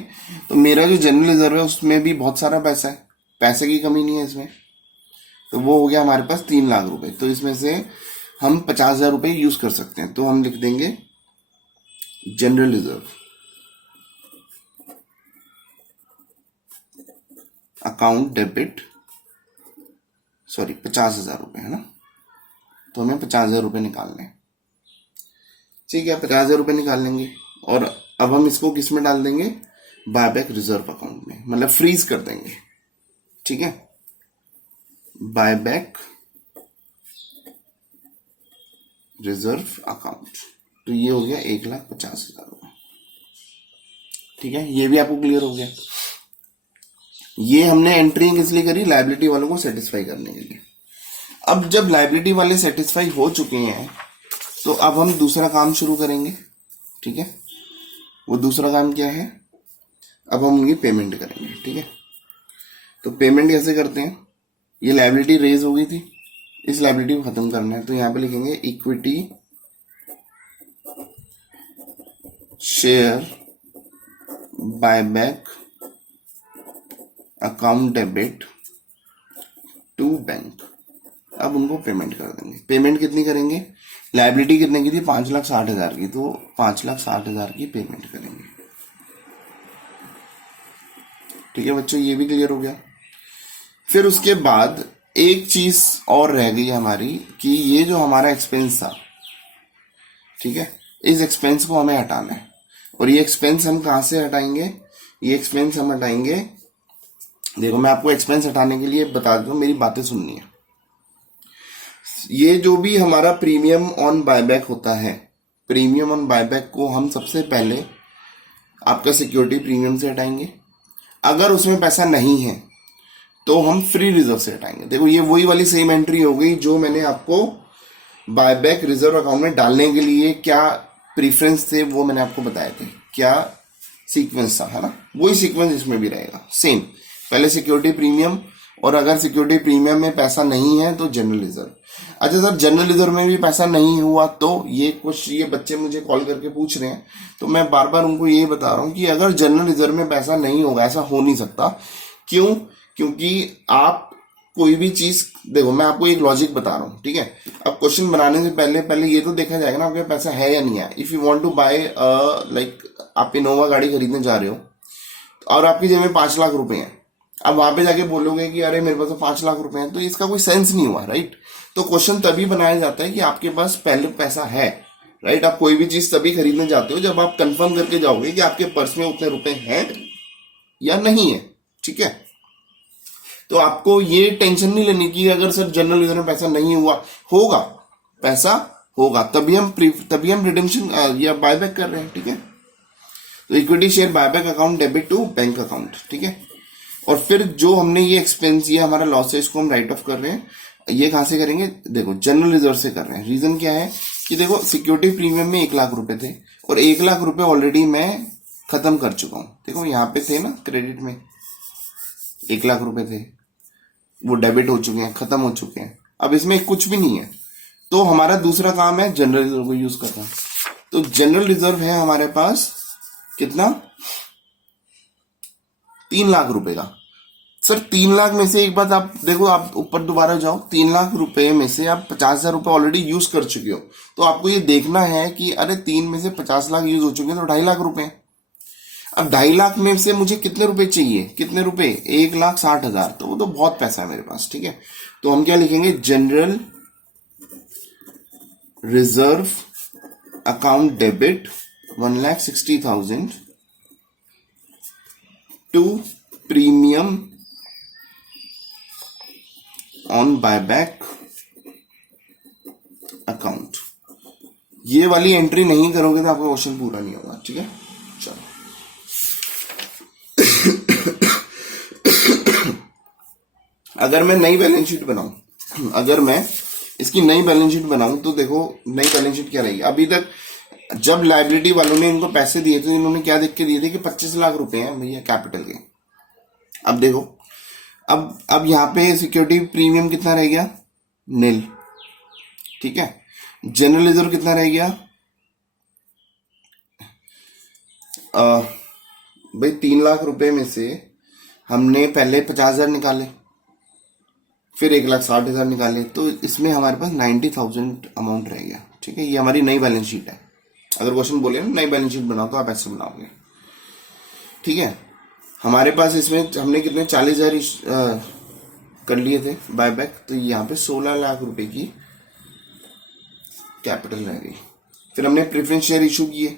तो मेरा जो जनरल रिजर्व है उसमें भी बहुत सारा पैसा है, पैसे की कमी नहीं है इसमें. तो वो हो गया हमारे पास 3 लाख रुपए. तो इसमें से हम 50,000 रुपए यूज कर सकते हैं. तो हम लिख देंगे जनरल रिजर्व अकाउंट डेबिट, 50,000 रुपए, है ना. तो हमें 50,000 रुपए निकालने हैं. ठीक है, 50,000 रुपए निकाल लेंगे, और अब हम इसको किस में डाल देंगे, बायबैक रिजर्व अकाउंट में, मतलब फ्रीज कर देंगे. ठीक है, बायबैक रिजर्व अकाउंट. तो ये हो गया 1,50,000 रुपए. ठीक है, ये भी आपको क्लियर हो गया. ये हमने एंट्री किस लिए करी, लायबिलिटी वालों को सेटिस्फाई करने के लिए। अब जब लायबिलिटी वाले सेटिस्फाई हो चुके हैं तो अब हम दूसरा काम शुरू करेंगे, ठीक है। वो दूसरा काम क्या है, अब हम उनकी पेमेंट करेंगे, ठीक है। तो पेमेंट कैसे करते हैं, ये लायबिलिटी रेज हो गई थी, इस लायबिलिटी को खत्म करना है, तो यहां पे लिखेंगे equity share buyback account debit to bank. अब उनको पेमेंट कर देंगे। पेमेंट कितनी करेंगे, लायबिलिटी कितने की थी, 5,60,000 की, तो 5,60,000 की पेमेंट करेंगे, ठीक है बच्चों। ये भी क्लियर हो गया। फिर उसके बाद एक चीज और रह गई हमारी कि ये जो हमारा एक्सपेंस था, ठीक है, इस एक्सपेंस को हमें हटाना है। और ये एक्सपेंस हम कहां से हटाएंगे, ये एक्सपेंस हम हटाएंगे, देखो मैं आपको एक्सपेंस हटाने के लिए बता देता हूं, मेरी बातें सुननी है। ये जो भी हमारा प्रीमियम ऑन बायबैक होता है, प्रीमियम ऑन बायबैक को हम सबसे पहले आपका सिक्योरिटी प्रीमियम से हटाएंगे। अगर उसमें पैसा नहीं है तो हम फ्री रिजर्व से हटाएंगे। देखो ये वही वाली सेम एंट्री हो गई जो मैंने आपको बायबैक रिजर्व अकाउंट में डालने के लिए क्या प्रीफरेंस थे वो मैंने आपको बताए थे, क्या सीक्वेंस था, है ना। वही सीक्वेंस इसमें भी रहेगा सेम। पहले सिक्योरिटी प्रीमियम, और अगर सिक्योरिटी प्रीमियम में पैसा नहीं है तो जनरल रिजर्व। अच्छा सर जनरल रिजर्व में भी पैसा नहीं हुआ तो, ये बच्चे मुझे कॉल करके पूछ रहे हैं, तो मैं बार बार उनको यही बता रहा हूं कि अगर जनरल रिजर्व में पैसा नहीं होगा, ऐसा हो नहीं सकता। क्यों, क्योंकि आप कोई भी चीज, देखो मैं आपको एक लॉजिक बता रहा हूँ, ठीक है। अब क्वेश्चन बनाने से पहले पहले ये तो देखा जाएगा ना आपके पैसा है या नहीं है। If you want to buy like आप इनोवा गाड़ी खरीदने जा रहे हो और आपकी जेब में 5 लाख रुपए हैं, अब वहां पे जाके बोलोगे कि अरे मेरे पास तो 5 लाख रुपए हैं, तो इसका कोई सेंस नहीं हुआ, राइट। तो क्वेश्चन तभी बनाया जाता है कि आपके पास पहले पैसा है, राइट। आप कोई भी चीज तभी खरीदने जाते हो जब आप कंफर्म करके जाओगे कि आपके पर्स में उतने रुपए हैं या नहीं है, ठीक है। तो आपको ये टेंशन नहीं लेनी कि अगर सर जनरल रिजर्व में पैसा नहीं हुआ, होगा, पैसा होगा, तभी हम रिडेम्पशन या बायबैक कर रहे हैं, ठीक है। तो equity share buyback account debit to bank account, ठीक है। और फिर जो हमने ये एक्सपेंस, ये हमारा लॉस है, इसको हम राइट ऑफ कर रहे हैं। ये कहां से करेंगे, देखो जनरल रिजर्व से कर रहे हैं। रीजन क्या है कि देखो सिक्योरिटी प्रीमियम में 1 लाख रुपए थे और 1 लाख रुपए ऑलरेडी मैं खत्म कर चुका हूं। देखो यहाँ पे थे ना, क्रेडिट में 1 लाख रुपए थे, वो डेबिट हो चुके हैं, खत्म हो चुके हैं। अब इसमें कुछ भी नहीं है, तो हमारा दूसरा काम है जनरल रिजर्व को यूज करना। तो जनरल रिजर्व है हमारे पास कितना, 3 लाख रुपए का। सर 3 लाख में से एक बात आप देखो, आप ऊपर दोबारा जाओ, 3 लाख रुपए में से आप 50,000 रुपए ऑलरेडी यूज कर चुके हो, तो आपको ये देखना है कि अरे 3 में से 50 लाख यूज हो चुके हैं तो 2.5 लाख रुपए। अब 2.5 लाख में से मुझे कितने रुपए चाहिए, कितने रुपए, 1,60,000, तो वो तो बहुत पैसा है मेरे पास, ठीक है। तो हम क्या लिखेंगे, general reserve account debit 1,60,000 to premium on buyback account. ये वाली एंट्री नहीं करोगे तो आपका क्वेश्चन पूरा नहीं होगा, ठीक है। चलो अगर मैं नई बैलेंस शीट बनाऊं, अगर मैं इसकी नई बैलेंस शीट बनाऊं तो देखो नई बैलेंस शीट क्या रहेगी। अभी तक जब लायबिलिटी वालों ने इनको पैसे दिए थे, इन्होंने क्या देख के दिए थे कि 25 लाख रुपए हैं भैया कैपिटल के। अब देखो, अब यहां पे सिक्योरिटी प्रीमियम कितना रह गया, नील, ठीक है। जनरल रिजर्व कितना रह गया, भाई 3 लाख रुपए में से हमने पहले 50,000 निकाले, फिर 1,60,000 निकाले, तो इसमें हमारे पास 90,000 अमाउंट रह गया, ठीक है। ये हमारी नई बैलेंस शीट है। अगर क्वेश्चन बोले ना नई बैलेंस शीट बनाओ तो आप ऐसे बनाओगे, ठीक है। हमारे पास इसमें हमने कितने 40,000 कर लिए थे बायबैक, तो यहाँ पे 16 लाख रुपए की कैपिटल रह गई। फिर हमने प्रेफरेंस शेयर इशू किए,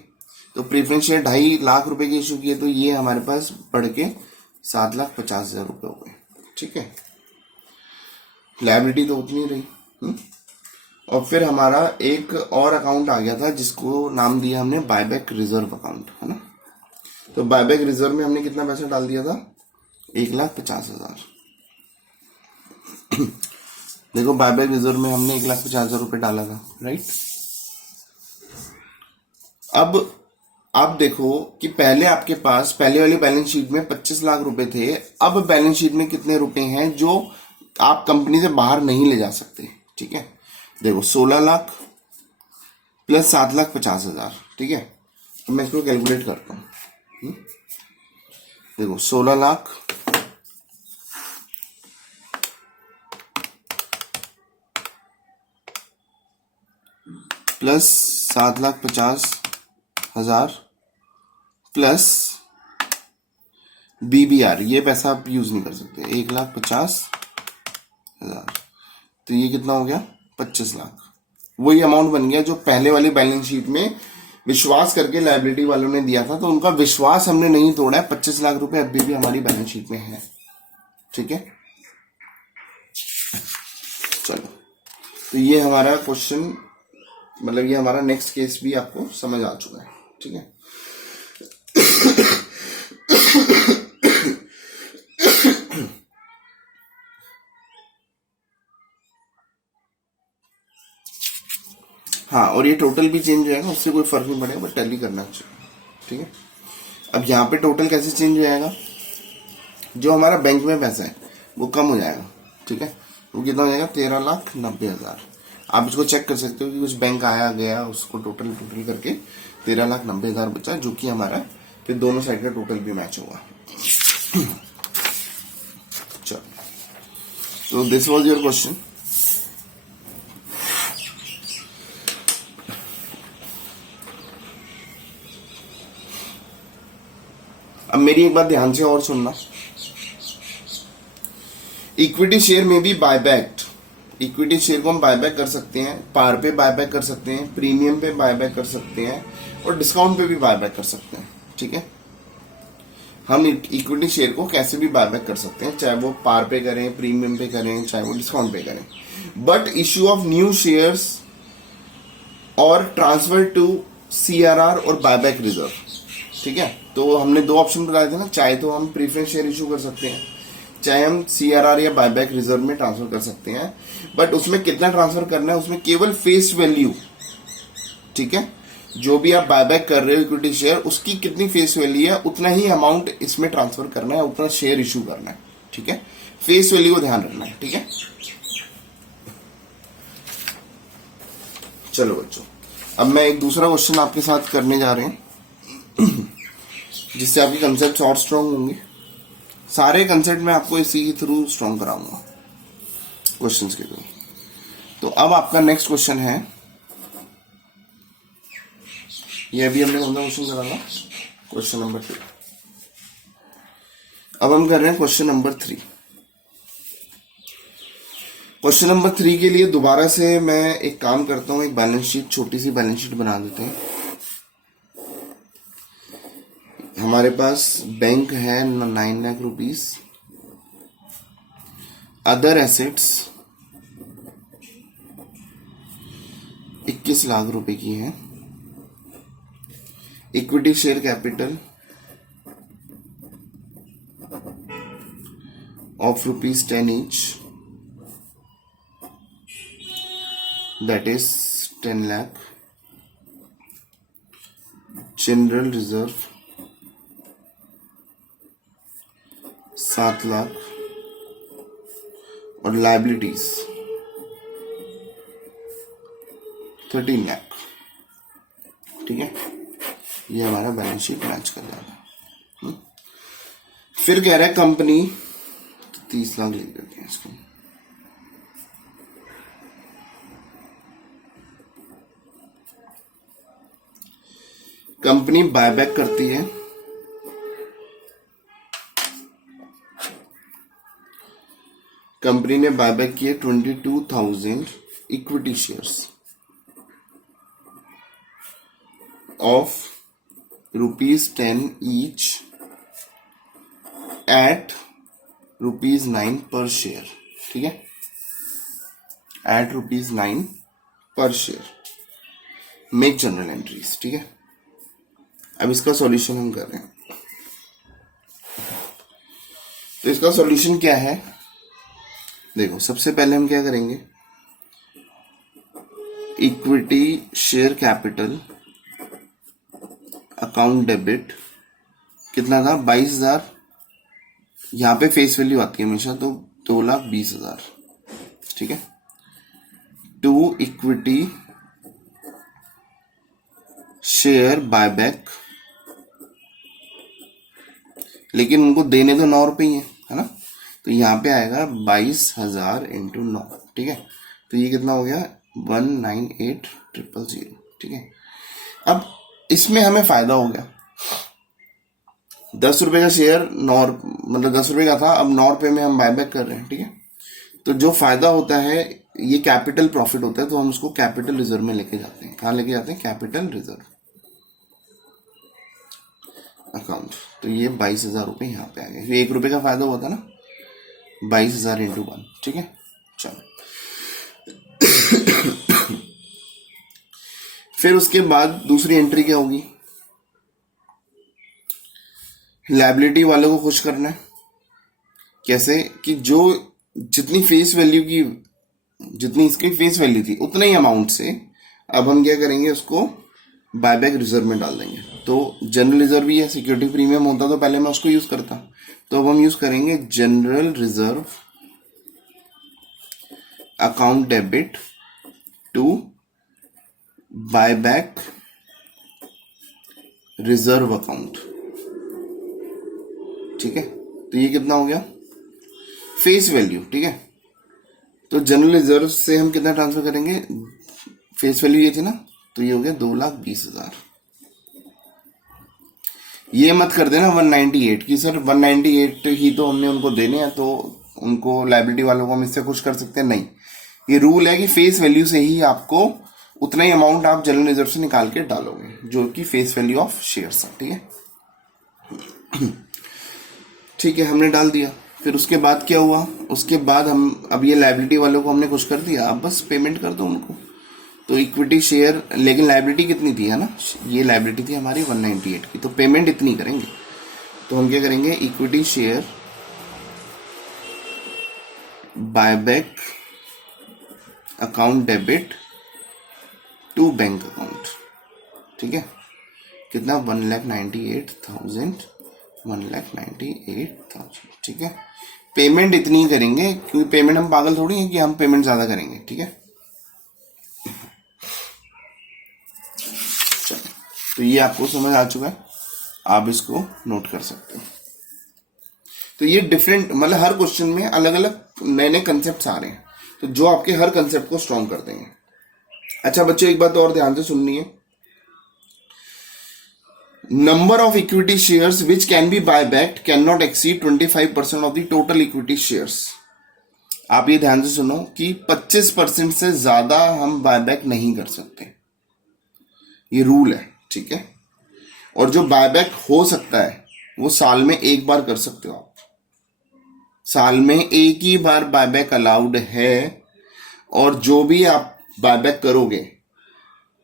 तो प्रेफरेंस शेयर 2.5 लाख रुपए के इशू किए, तो ये हमारे पास बढ़ के 7,50,000 रुपए हो गए, ठीक है। लायबिलिटी तो उतनी रही। और फिर हमारा एक और अकाउंट आ गया था जिसको नाम दिया हमने बायबैक रिजर्व अकाउंट, है ना। तो बायबैक रिजर्व में हमने कितना पैसा डाल दिया था, 1,50,000। देखो बायबैक रिजर्व में हमने 1,50,000 रुपये डाला था, राइट। अब आप देखो कि पहले आपके पास पहले वाली बैलेंस शीट में 25 लाख रुपए थे, अब बैलेंस शीट में कितने रुपए हैं जो आप कंपनी से बाहर नहीं ले जा सकते, ठीक है। देखो 16 लाख प्लस 7,50,000, ठीक है। तो मैं इसको कैलकुलेट करता हूं। देखो 16 लाख प्लस 7,50,000 प्लस BBR, ये पैसा आप यूज नहीं कर सकते, 1,50,000। तो ये कितना हो गया? 25 लाख। वही अमाउंट बन गया जो पहले वाली बैलेंस शीट में विश्वास करके लायबिलिटी वालों ने दिया था, तो उनका विश्वास हमने नहीं तोड़ा है। 25 लाख रुपए अभी भी हमारी बैलेंस शीट में है, ठीक है। चलो, तो ये हमारा क्वेश्चन, मतलब ये हमारा नेक्स्ट केस भी आपको समझ आ चुका है, ठीक है। हाँ, और ये टोटल भी चेंज हो जाएगा, उससे कोई फर्क नहीं पड़ेगा, बट टैली करना चाहिए, ठीक है। अब यहाँ पे टोटल कैसे चेंज हो जाएगा? जो हमारा बैंक में पैसा है वो कम हो जाएगा, ठीक है। वो कितना हो जाएगा? 13,90,000। आप इसको चेक कर सकते हो कि कुछ बैंक आया गया, उसको टोटल करके 13,90,000 बचा, जो कि हमारा फिर दोनों साइड का टोटल भी मैच होगा। चलो, तो दिस वाज योर क्वेश्चन। अब मेरी एक बात ध्यान से और सुनना। इक्विटी शेयर में भी बायबैक, इक्विटी शेयर को हम बायबैक कर सकते हैं, पार पे बायबैक कर सकते हैं, प्रीमियम पे बायबैक कर सकते हैं, और डिस्काउंट पे भी बायबैक कर सकते हैं, ठीक है। हम इक्विटी शेयर को कैसे भी बायबैक कर सकते हैं, चाहे वो पार पे करें, प्रीमियम पे करें, चाहे वो डिस्काउंट पे करें। But issue of new shares और ट्रांसफर टू CRR और बायबैक रिजर्व, ठीक है। तो हमने दो ऑप्शन बताए थे ना, चाहे तो हम प्रीफरेंस शेयर इशू कर सकते हैं, चाहे हम CRR या बायबैक रिजर्व में ट्रांसफर कर सकते हैं। बट उसमें कितना ट्रांसफर करना है, उसमें केवल फेस वैल्यू, ठीक है। जो भी आप बायबैक कर रहे हो इक्विटी शेयर, उसकी कितनी फेस वैल्यू है, उतना ही अमाउंट इसमें ट्रांसफर करना है, उतना शेयर इशू करना है, ठीक है। फेस वैल्यू को ध्यान रखना है, ठीक है। चलो बच्चों, अब मैं एक दूसरा क्वेश्चन आपके साथ करने जा रहे हैं जिससे आपके कंसेप्ट और स्ट्रांग होंगे। सारे कंसेप्ट मैं आपको इसी के थ्रू स्ट्रांग कराऊंगा क्वेश्चंस के थ्रू। तो अब आपका नेक्स्ट क्वेश्चन है, ये अभी हमने कौन सा क्वेश्चन करा था? Question number 2। अब हम कर रहे हैं क्वेश्चन नंबर 3। क्वेश्चन नंबर 3 के लिए दोबारा से मैं एक काम करता हूं, एक बैलेंस शीट, छोटी सी बैलेंस शीट बना देते हैं। हमारे पास बैंक है 9 lakh rupees, other assets 21 lakh रुपए की है, equity share capital of ₹10 each, that is 10 lakh, general reserve 7 lakh, और लायबिलिटीज 13 लाख, ठीक है। ये हमारा बैलेंस शीट मैच कर जाएगा। फिर कह रहा है कंपनी, तो 30 लाख लिख देते हैं इसको। कंपनी बायबैक करती है कंपनी ने बायबैक किए 22,000 equity shares of ₹10 each at ₹9 per share, ठीक है, at ₹9 पर शेयर। मेक जनरल एंट्रीज, ठीक है। अब इसका सॉल्यूशन हम कर रहे हैं। तो इसका सॉल्यूशन क्या है, देखो सबसे पहले हम क्या करेंगे, equity share capital account debit कितना था 22,000, यहां पे फेस वैल्यू आती है हमेशा, तो 2,20,000, ठीक है। टू इक्विटी शेयर बायबैक, लेकिन उनको देने तो 9 रुपए ही है ना, तो यहां पे आएगा 22,000 इंटू 9, ठीक है। तो ये कितना हो गया 198,000, ठीक है। अब इसमें हमें फायदा हो गया, 10 रुपए का शेयर 9 मतलब 10 रुपए का था, अब 9 रुपए में हम बायबैक कर रहे हैं, ठीक है। तो जो फायदा होता है ये कैपिटल प्रॉफिट होता है, तो हम उसको कैपिटल रिजर्व में लेके जाते हैं। कहाँ लेके जाते हैं, कैपिटल रिजर्व अकाउंट। तो ये 22,000 रुपए यहाँ पे आ गए, 1 रुपए का फायदा हुआ था ना, 22,000 इंटू 1, ठीक है। चलो फिर उसके बाद दूसरी एंट्री क्या होगी, लायबिलिटी वालों को खुश करना है। कैसे कि जो जितनी फेस वैल्यू की, जितनी इसकी फेस वैल्यू थी उतना ही अमाउंट से अब हम क्या करेंगे, उसको बायबैक रिजर्व में डाल देंगे। तो जनरल रिजर्व ही है, सिक्योरिटी प्रीमियम होता तो पहले मैं उसको यूज करता, तो अब हम यूज करेंगे general reserve account debit to buyback reserve account, ठीक है। तो ये कितना हो गया फेस वैल्यू, ठीक है। तो जनरल रिजर्व से हम कितना ट्रांसफर करेंगे, फेस वैल्यू ये थी ना, तो ये हो गया 2,20,000। ये मत कर देना 198 की सर 198 ही तो हमने उनको देने हैं, तो उनको लायबिलिटी वालों को हम इससे खुश कर सकते हैं, नहीं। ये रूल है कि फेस वैल्यू से ही आपको उतना ही अमाउंट आप जनरल रिजर्व से निकाल के डालोगे, जो कि फेस वैल्यू ऑफ शेयर्स है, ठीक है। ठीक है, हमने डाल दिया। फिर उसके बाद क्या हुआ, उसके बाद हम अब ये लायबिलिटी वालों को हमने खुश कर दिया, अब बस पेमेंट कर दो उनको। तो इक्विटी शेयर, लेकिन लायबिलिटी कितनी थी, है ना, ये लायबिलिटी थी हमारी 198 की, तो पेमेंट इतनी करेंगे। तो हम क्या करेंगे, equity share buyback account debit to bank account, ठीक है। कितना 1,98,000, 1,98,000, ठीक है। पेमेंट इतनी करेंगे, क्योंकि पेमेंट हम पागल थोड़ी है कि हम पेमेंट ज्यादा करेंगे, ठीक है। तो ये आपको समझ आ चुका है, आप इसको नोट कर सकते हो। तो ये डिफरेंट, मतलब हर क्वेश्चन में अलग अलग नए नए कंसेप्ट आ रहे हैं, तो जो आपके हर कंसेप्ट को स्ट्रॉन्ग कर देंगे। अच्छा बच्चों, एक बात और ध्यान से सुननी है, number of equity shares which can be buy back can not exceed 25% of the total equity shares. आप ये ध्यान से सुनो कि 25% से ज्यादा हम बायबैक नहीं कर सकते, ये रूल है, ठीक है। और जो बायबैक हो सकता है वो साल में एक बार कर सकते हो आप, साल में एक ही बार बायबैक अलाउड है। और जो भी आप बायबैक करोगे,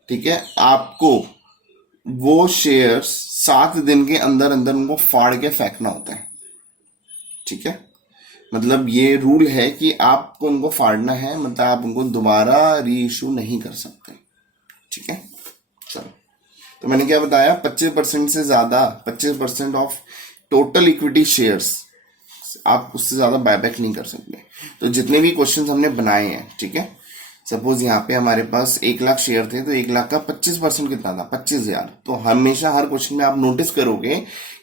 ठीक है, आपको वो शेयर्स 7 दिन के अंदर अंदर उनको फाड़ के फेंकना होता है, ठीक है। मतलब ये रूल है कि आपको उनको फाड़ना है, मतलब आप उनको दोबारा री इशू नहीं कर सकते, ठीक है। चलो, तो मैंने क्या बताया, 25% से ज्यादा, 25% ऑफ टोटल इक्विटी शेयर्स आप उससे ज्यादा बायबैक नहीं कर सकते। तो जितने भी क्वेश्चंस हमने बनाए हैं, ठीक है, सपोज यहाँ पे हमारे पास 1,00,000 शेयर थे, तो 1,00,000 का 25% कितना था, 25,000। तो हमेशा हर क्वेश्चन में आप नोटिस करोगे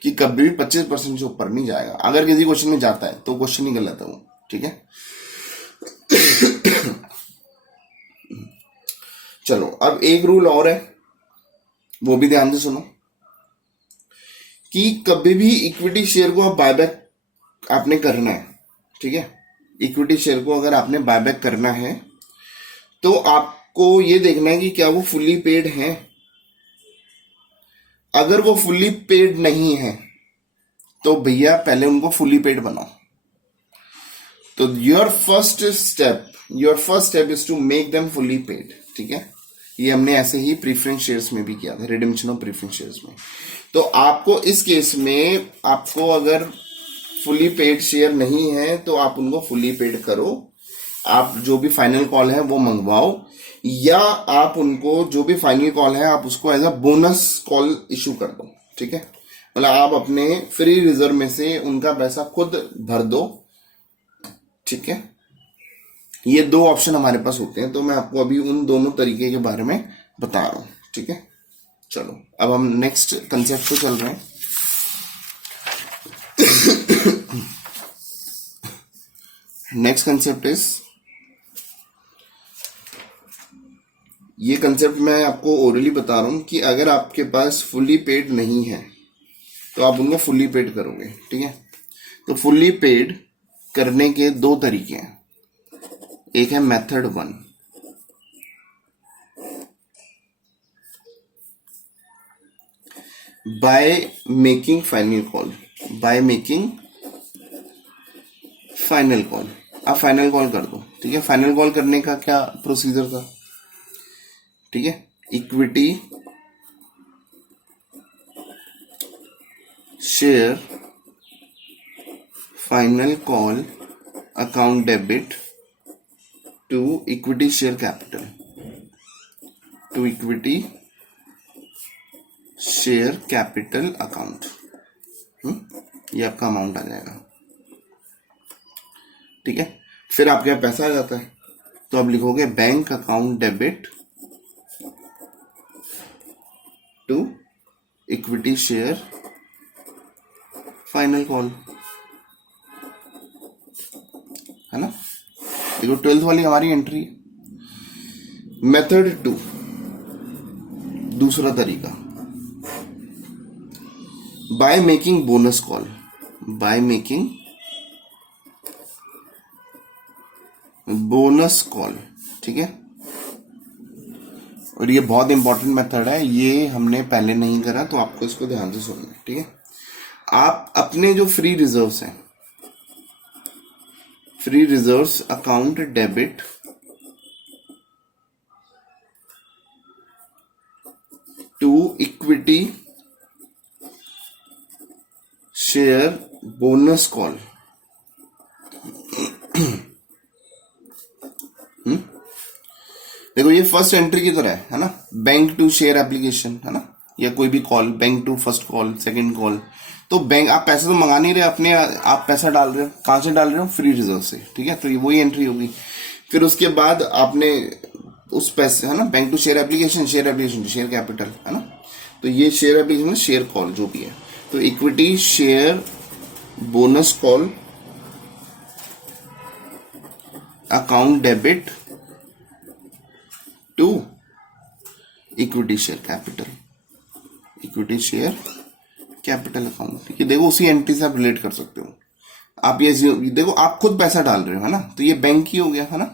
कि कभी भी 25% से ऊपर नहीं जाएगा। अगर किसी क्वेश्चन में जाता है तो क्वेश्चन ही गलत है वो, ठीक है। चलो, अब एक रूल और है, वो भी ध्यान से सुनो, कि कभी भी इक्विटी शेयर को आप बायबैक आपने करना है, ठीक है। इक्विटी शेयर को अगर आपने बायबैक करना है तो आपको ये देखना है कि क्या वो फुल्ली पेड है। अगर वो फुल्ली पेड नहीं है तो भैया पहले उनको फुल्ली पेड बनाओ। तो your first step is to make them fully paid, ठीक है। ये हमने ऐसे ही प्रीफरेंस शेयर्स में भी किया था, रिडेम्पशन ऑफ प्रीफरेंस शेयर्स में। तो आपको इस केस में आपको अगर फुली पेड शेयर नहीं है तो आप उनको फुली पेड करो, आप जो भी फाइनल कॉल है वो मंगवाओ, या आप उनको जो भी फाइनल कॉल है आप उसको as a bonus call issue कर दो। ठीक है, मतलब आप अपने फ्री रिजर्व में से उनका पैसा खुद भर दो। ठीक है, ये दो ऑप्शन हमारे पास होते हैं, तो मैं आपको अभी उन दोनों तरीके के बारे में बता रहा हूं। ठीक है, चलो अब हम नेक्स्ट कंसेप्ट पे चल रहे हैं। नेक्स्ट कंसेप्ट इज, ये कंसेप्ट मैं आपको ओरली बता रहा हूं कि अगर आपके पास फुली पेड नहीं है तो आप उनको फुली पेड करोगे। ठीक है, तो फुली पेड करने के दो तरीके हैं। एक है method 1, by making final call. By making final call, आप फाइनल कॉल कर दो। ठीक है, फाइनल कॉल करने का क्या प्रोसीजर था? ठीक है, equity share final call account debit to equity share capital, to equity share capital account. ये आपका अमाउंट आ जाएगा। ठीक है, फिर आपके यहाँ पैसा आ जाता है तो आप लिखोगे bank account debit to equity share final call, है ना। देखो 12th वाली हमारी एंट्री। मेथड 2, दूसरा तरीका, by making bonus call. By making bonus call. ठीक है, और ये बहुत इंपॉर्टेंट मेथड है, ये हमने पहले नहीं करा तो आपको इसको ध्यान से सुनना है। ठीक है, आप अपने जो फ्री रिजर्व्स हैं, free reserves account debit to equity share bonus call. देखो ये फर्स्ट एंट्री की तरह है ना, बैंक टू शेयर एप्लीकेशन, है ना, या कोई भी call, bank to first call, second call. तो बैंक, आप पैसे तो मंगा नहीं रहे अपने, आप पैसा डाल रहे हो, कहां से डाल रहे हो? फ्री रिजर्व से। ठीक है, तो ये वही एंट्री होगी। फिर उसके बाद आपने उस पैसे, है ना, bank to share application, share application to share capital, है ना। तो ये शेयर एप्लीकेशन, शेयर कॉल जो भी है, तो equity share bonus call account debit to equity share capital, equity share capital account. ये देखो उसी एंट्री से आप रिलेट कर सकते हो। आप ये देखो, आप खुद पैसा डाल रहे हो, है ना, तो ये बैंक ही हो गया, है ना।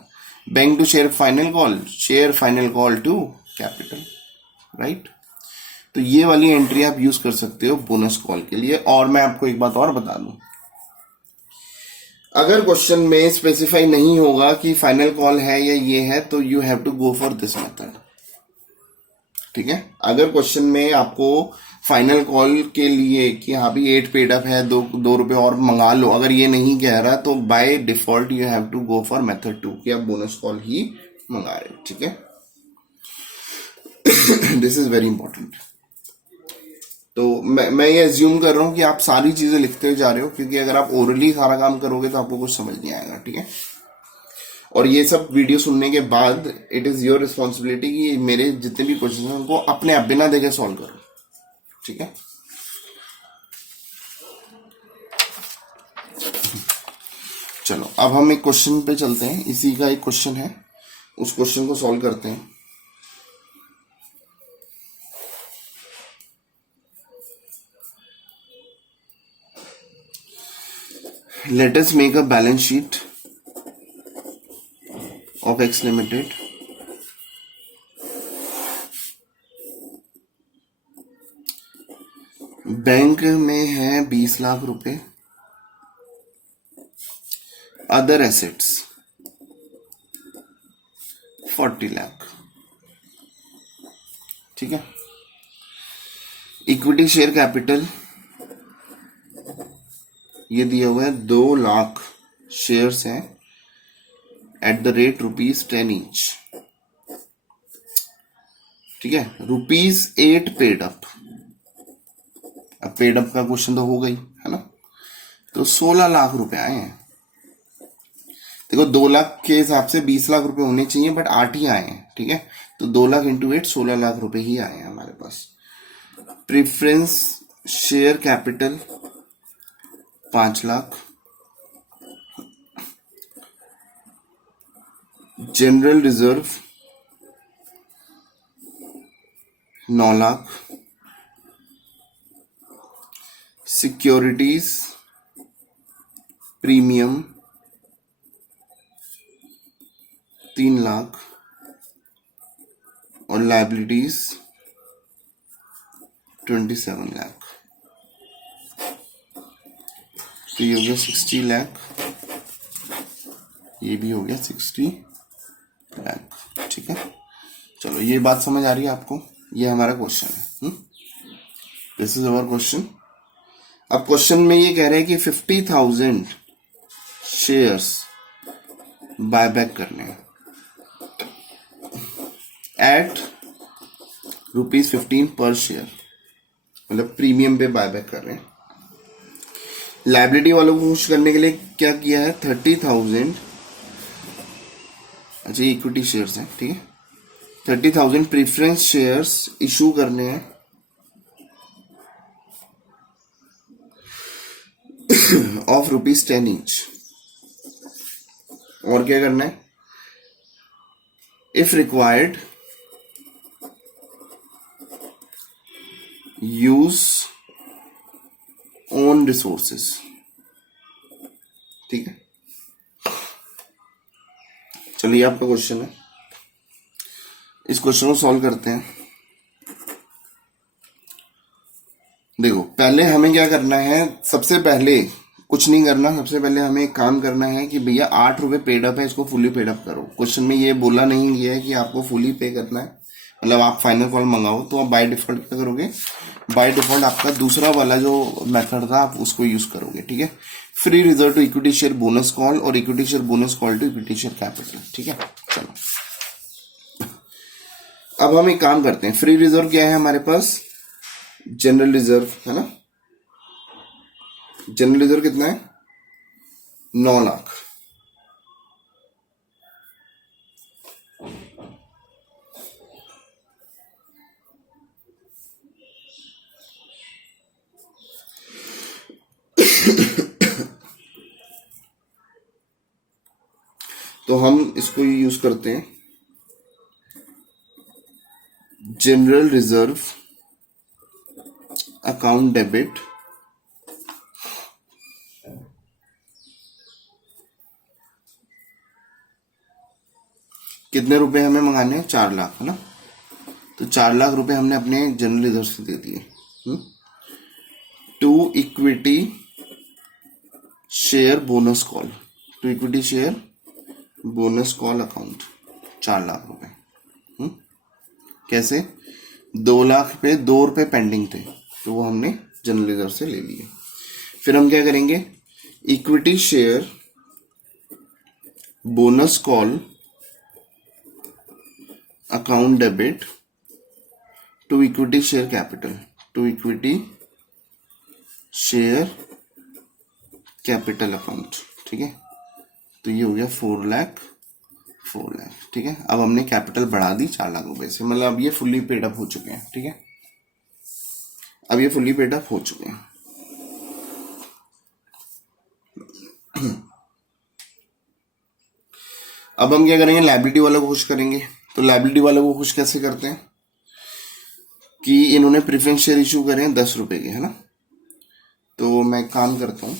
Bank to share final call, share final call to capital, right. तो ये वाली एंट्री आप यूज कर सकते हो बोनस कॉल के लिए। और मैं आपको एक बात और बता दूं, अगर क्वेश्चन में स्पेसिफाई नहीं होगा कि फाइनल कॉल है या ये है, तो you have to go for this method. ठीक है, अगर क्वेश्चन में आपको फाइनल कॉल के लिए कि हाँ भी 8 पेड अप है, दो रुपए और मंगा लो, अगर ये नहीं कह रहा तो by default you have to go for method 2 कि आप बोनस कॉल ही मंगा रहे हो। ठीक है, दिस इज वेरी इंपॉर्टेंट। तो मैं ये एज्यूम कर रहा हूं कि आप सारी चीजें लिखते जा रहे हो, क्योंकि अगर आप ओरली सारा काम करोगे तो आपको कुछ समझ नहीं आएगा। ठीक है, और ये सब वीडियो सुनने के बाद इट इज योर रिस्पॉन्सिबिलिटी कि मेरे जितने भी क्वेश्चन हैं उनको अपने आप बिना देखे सॉल्व करो। ठीक है, चलो अब हम एक क्वेश्चन पे चलते हैं। इसी का एक क्वेश्चन है, उस क्वेश्चन को सॉल्व करते हैं। Let us make a balance sheet of X Limited. Bank में है 20 लाख रुपए, अदर एसेट्स 40 लाख। ठीक है, इक्विटी शेयर कैपिटल ये दिया हुआ है 2 लाख शेयर्स हैं एट द रेट ₹10 ईच, ठीक है, ₹8 पेड अप। अब पेड अप का क्वेश्चन तो हो गई है ना, तो 16 लाख रुपए आए हैं। देखो 2 लाख के हिसाब से 20 लाख रुपए होने चाहिए, बट 8 ही आए हैं, ठीक है, तो 2 लाख इंटू 8 16 लाख रुपए ही आए हैं हमारे पास। Preference share capital 5 lakh, general reserve 9 lakh, securities premium 3 lakh और लायबिलिटीज 27 लाख। तो ये हो गया 60 लाख, ये भी हो गया 60 लाख, ठीक है। चलो ये बात समझ आ रही है आपको, ये हमारा क्वेश्चन है। This is our question. अब क्वेश्चन में ये कह रहे हैं कि 50,000 शेयर्स बायबैक करने हैं एट ₹15 पर शेयर, मतलब प्रीमियम पे बायबैक कर रहे हैं। लायबिलिटी वालों को खुश करने के लिए क्या किया है, 30,000, अच्छा ये इक्विटी शेयर्स हैं, ठीक है, 30,000 प्रेफरेंस शेयर्स इशू करने हैं ऑफ ₹10 ईच। और क्या करना है, if required use own resources, ठीक है। चलिए आपका क्वेश्चन है, इस क्वेश्चन को सॉल्व करते हैं। देखो पहले हमें क्या करना है, सबसे पहले कुछ नहीं करना, सबसे पहले हमें एक काम करना है कि भैया 8 रुपए पेड अप है, इसको फुली पेड अप करो। क्वेश्चन में ये बोला नहीं गया है कि आपको फुली पे करना है, मतलब आप फाइनल कॉल मंगाओ, तो आप बाय डिफॉल्ट क्या करोगे, बाय डिफॉल्ट आपका दूसरा वाला जो मेथड था आप उसको यूज करोगे, ठीक है। Free reserve to equity share bonus call और equity share bonus call to equity share capital, ठीक है। चलो अब हम एक काम करते हैं, फ्री रिजर्व क्या है हमारे पास, जनरल रिजर्व है ना, जनरल रिजर्व कितना है, 9 लाख, तो हम इसको यूज करते हैं, जनरल रिजर्व अकाउंट डेबिट कितने रुपए हमें मंगाने हैं, 4 लाख है ना, तो 4 लाख रुपए हमने अपने जनरल रिजर्व से दे दिए to equity share bonus call, to equity share bonus call account 4 lakh रुपए। कैसे, 2 लाख पे 2 रुपए पेंडिंग थे, तो वो हमने जनरल रिजर्व से ले लिए। फिर हम क्या करेंगे, equity share bonus call account debit to equity share capital, to equity share capital account, ठीक है। तो ये हो गया 4 लाख, ठीक है। अब हमने कैपिटल बढ़ा दी 4 लाख रुपए से, मतलब अब ये फुल्ली पेड अप हो चुके हैं, ठीक है, अब ये फुल्ली पेड अप हो चुके हैं। अब हम क्या करेंगे, लायबिलिटी वालों को खुश करेंगे। तो लायबिलिटी वालों को खुश कैसे करते हैं कि इन्होंने प्रेफरेंस शेयर इशू करे हैं 10 रुपए के, है ना, तो मैं काम करता हूं,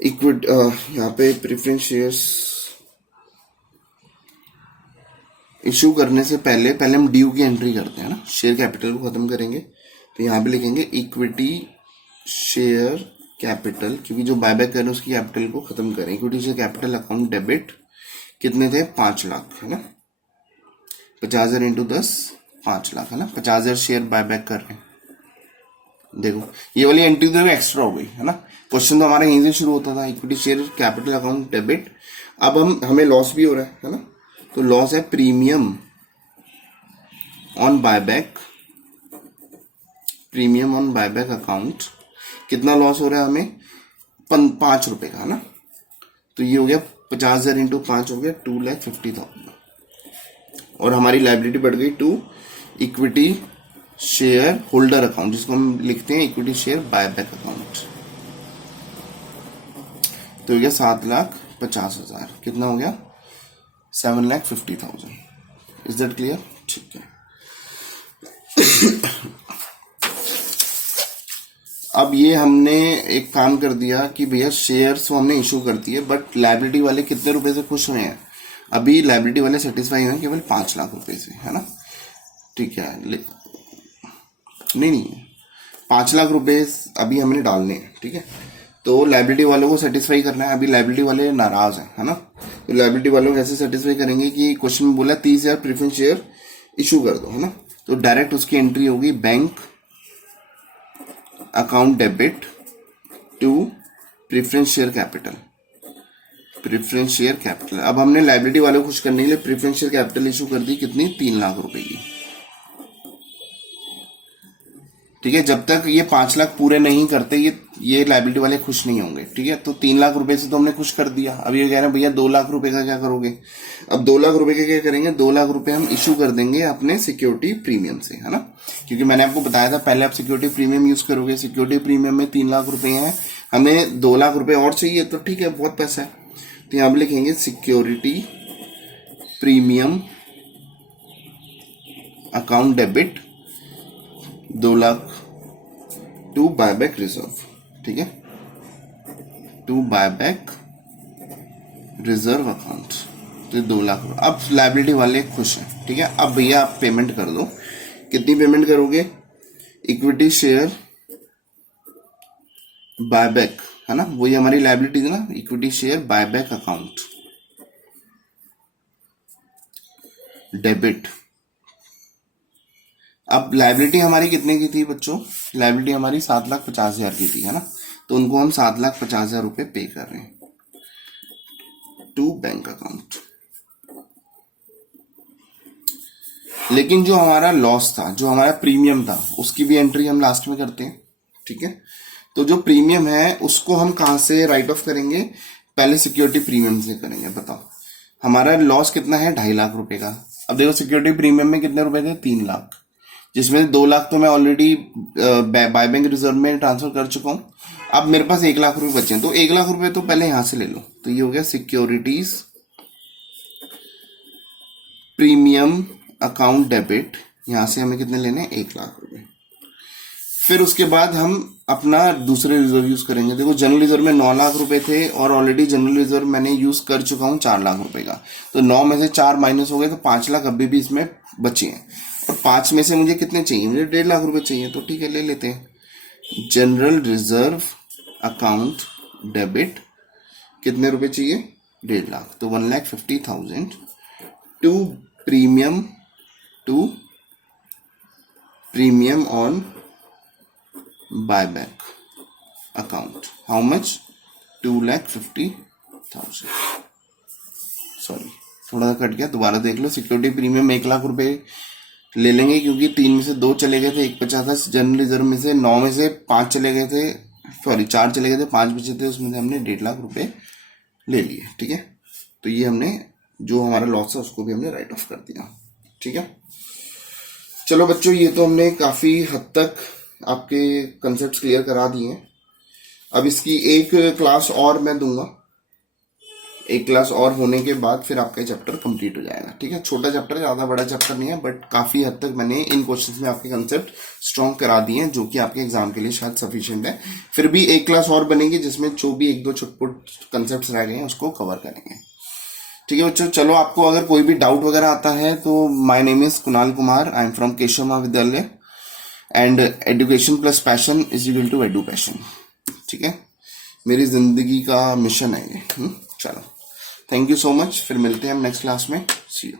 इक्विट यहाँ पे प्रेफरेंस शेयर्स इशू करने से पहले हम ड्यू की एंट्री करते हैं ना, शेयर कैपिटल को खत्म करेंगे, तो यहाँ पे लिखेंगे इक्विटी शेयर कैपिटल, क्योंकि जो बायबैक कर रहे हैं उसकी कैपिटल को खत्म करें। Equity share capital account debit कितने थे, 5 लाख है ना, 50,000 इंटू 10 5 लाख, है ना, 50,000 शेयर बाय बैक कर रहे हैं। देखो ये वाली एंट्री तो एक्स्ट्रा हो गई, है ना। क्वेश्चन तो हमारा यहीं से शुरू होता था, equity share capital account debit. अब हमें लॉस भी हो रहा है ना, तो लॉस है premium on buyback, premium on buyback account. कितना लॉस हो रहा है हमें, 5 रुपए का, है ना। तो ये हो गया 50,000 इंटू 5 हो गया 2,50,000। और हमारी लाइबिलिटी बढ़ गई to equity share holder account, जिसको हम लिखते हैं इक्विटी शेयर बायबैक अकाउंट। तो हो गया 7,50,000। कितना हो गया, 7,50,000। Is that clear? ठीक है। अब ये हमने एक काम कर दिया कि भैया शेयर्स तो हमने इशू कर दिए, बट लाइबिलिटी वाले कितने रुपए से खुश हुए हैं? अभी लाइबिलिटी वाले सेटिस्फाई हुए केवल 5 लाख रुपए से, है ना। ठीक है, नहीं 5 लाख रुपए अभी हमने डालने हैं, ठीक है। तो लाइबिलिटी वालों को सेटिस्फाई करना है। अभी लाइबिलिटी वाले नाराज हैं, है ना। तो लाइबिलिटी वालों को कैसे सेटिस्फाई करेंगे कि क्वेश्चन में बोला 30,000 प्रेफरेंस शेयर इशू कर दो, है ना। तो डायरेक्ट उसकी एंट्री होगी bank account debit to preference share capital, preference share capital. अब हमने लाइबिलिटी वालों को खुश करने के लिए प्रेफरेंस शेयर कैपिटल इशू कर दी, कितनी, 3 लाख रुपए की। ठीक है, जब तक ये 5 लाख पूरे नहीं करते ये लाइबिलिटी वाले खुश नहीं होंगे, ठीक है। तो 3 लाख रुपए से तो हमने खुश कर दिया। अब ये कह रहे हैं भैया 2 लाख रुपए का क्या करोगे? अब 2 लाख रुपए का क्या करेंगे, 2 लाख रुपए हम इशू कर देंगे अपने सिक्योरिटी प्रीमियम से, है ना। क्योंकि मैंने आपको बताया था पहले आप सिक्योरिटी प्रीमियम यूज करोगे, सिक्योरिटी प्रीमियम में 3 लाख रुपए हैं, हमें 2 लाख रुपए और चाहिए, तो ठीक है, बहुत पैसा है। तो यहां पर लिखेंगे security premium account debit 2 lakh to buyback reserve, ठीक है, टू बायबैक रिजर्व अकाउंट। तो 2 लाख। अब लाइबिलिटी वाले खुश हैं, ठीक है। अब भैया आप पेमेंट कर दो। कितनी पेमेंट करोगे? इक्विटी शेयर बायबैक, है ना, वही हमारी लाइबिलिटी थी ना, equity share buyback account debit. अब लाइबिलिटी हमारी कितने की थी बच्चों? लाइबिलिटी हमारी 7,50,000 की थी, है ना। तो उनको हम 7,50,000 रुपए पे कर रहे हैं टू बैंक अकाउंट। लेकिन जो हमारा लॉस था, जो हमारा प्रीमियम था, उसकी भी एंट्री हम लास्ट में करते हैं, ठीक है। तो जो प्रीमियम है उसको हम कहां से राइट ऑफ करेंगे? पहले सिक्योरिटी प्रीमियम से करेंगे। बताओ हमारा लॉस कितना है, 2.5 लाख रुपए का। अब देखो सिक्योरिटी प्रीमियम में कितने रुपए थे, 3 लाख, जिसमें 2 लाख तो मैं ऑलरेडी बाय बैंक रिजर्व में ट्रांसफर कर चुका हूं। अब मेरे पास 1 लाख रुपए बचे हैं, तो 1 लाख रुपए तो पहले यहां से ले लो। तो ये हो गया सिक्योरिटीज प्रीमियम अकाउंट डेबिट, यहां से हमें कितने लेने हैं, 1 लाख रुपए। फिर उसके बाद हम अपना दूसरे रिजर्व यूज करेंगे। देखो जनरल रिजर्व में 9 लाख रुपए थे और ऑलरेडी जनरल रिजर्व मैंने यूज कर चुका हूं 4 लाख रुपए का। तो 9 में से 4 माइनस हो गए, तो 5 लाख अभी भी इसमें बचे हैं। और 5 में से मुझे कितने चाहिए, मुझे 1.5 लाख रुपए चाहिए। तो ठीक है, ले लेते हैं। जनरल रिजर्व अकाउंट डेबिट कितने रुपए चाहिए, 1.5 लाख। तो 1,50,000 to premium on buyback account. How much, 2,50,000। Sorry थोड़ा सा कट गया, दोबारा देख लो। सिक्योरिटी प्रीमियम 1 लाख रुपए ले लेंगे, क्योंकि 3 में से 2 चले गए थे, 1 बचा था। जनरल रिजर्व में से 9 में से 5 चले गए थे, सॉरी 4 चले गए थे, 5 बचे थे, उसमें से हमने 1.5 लाख रुपए ले लिए, ठीक है। तो ये हमने जो हमारा लॉस है उसको भी हमने राइट ऑफ कर दिया, ठीक है। चलो बच्चों, ये तो हमने काफी हद तक आपके कंसेप्ट क्लियर करा दिए हैं। अब इसकी एक क्लास और मैं दूंगा, एक क्लास और होने के बाद फिर आपका चैप्टर कंप्लीट हो जाएगा, ठीक है। छोटा चैप्टर, ज्यादा बड़ा चैप्टर नहीं है, बट काफी हद तक मैंने इन क्वेश्चंस में आपके कंसेप्ट स्ट्रॉन्ग करा दिए हैं, जो कि आपके एग्जाम के लिए शायद सफिशिएंट है। फिर भी एक क्लास और बनेगी जिसमें जो भी 1-2 छुटपुट कंसेप्ट रह गए हैं उसको कवर करेंगे, ठीक है बच्चों। चलो, आपको अगर कोई भी डाउट वगैरह आता है तो my name is Kunal Kumar, I am from Keshav Mahavidyalaya, and education plus passion is equal to edu passion, ठीक है। मेरी जिंदगी का मिशन है ये। चलो, थैंक यू सो मच। फिर मिलते हैं हम नेक्स्ट क्लास में। सी यू।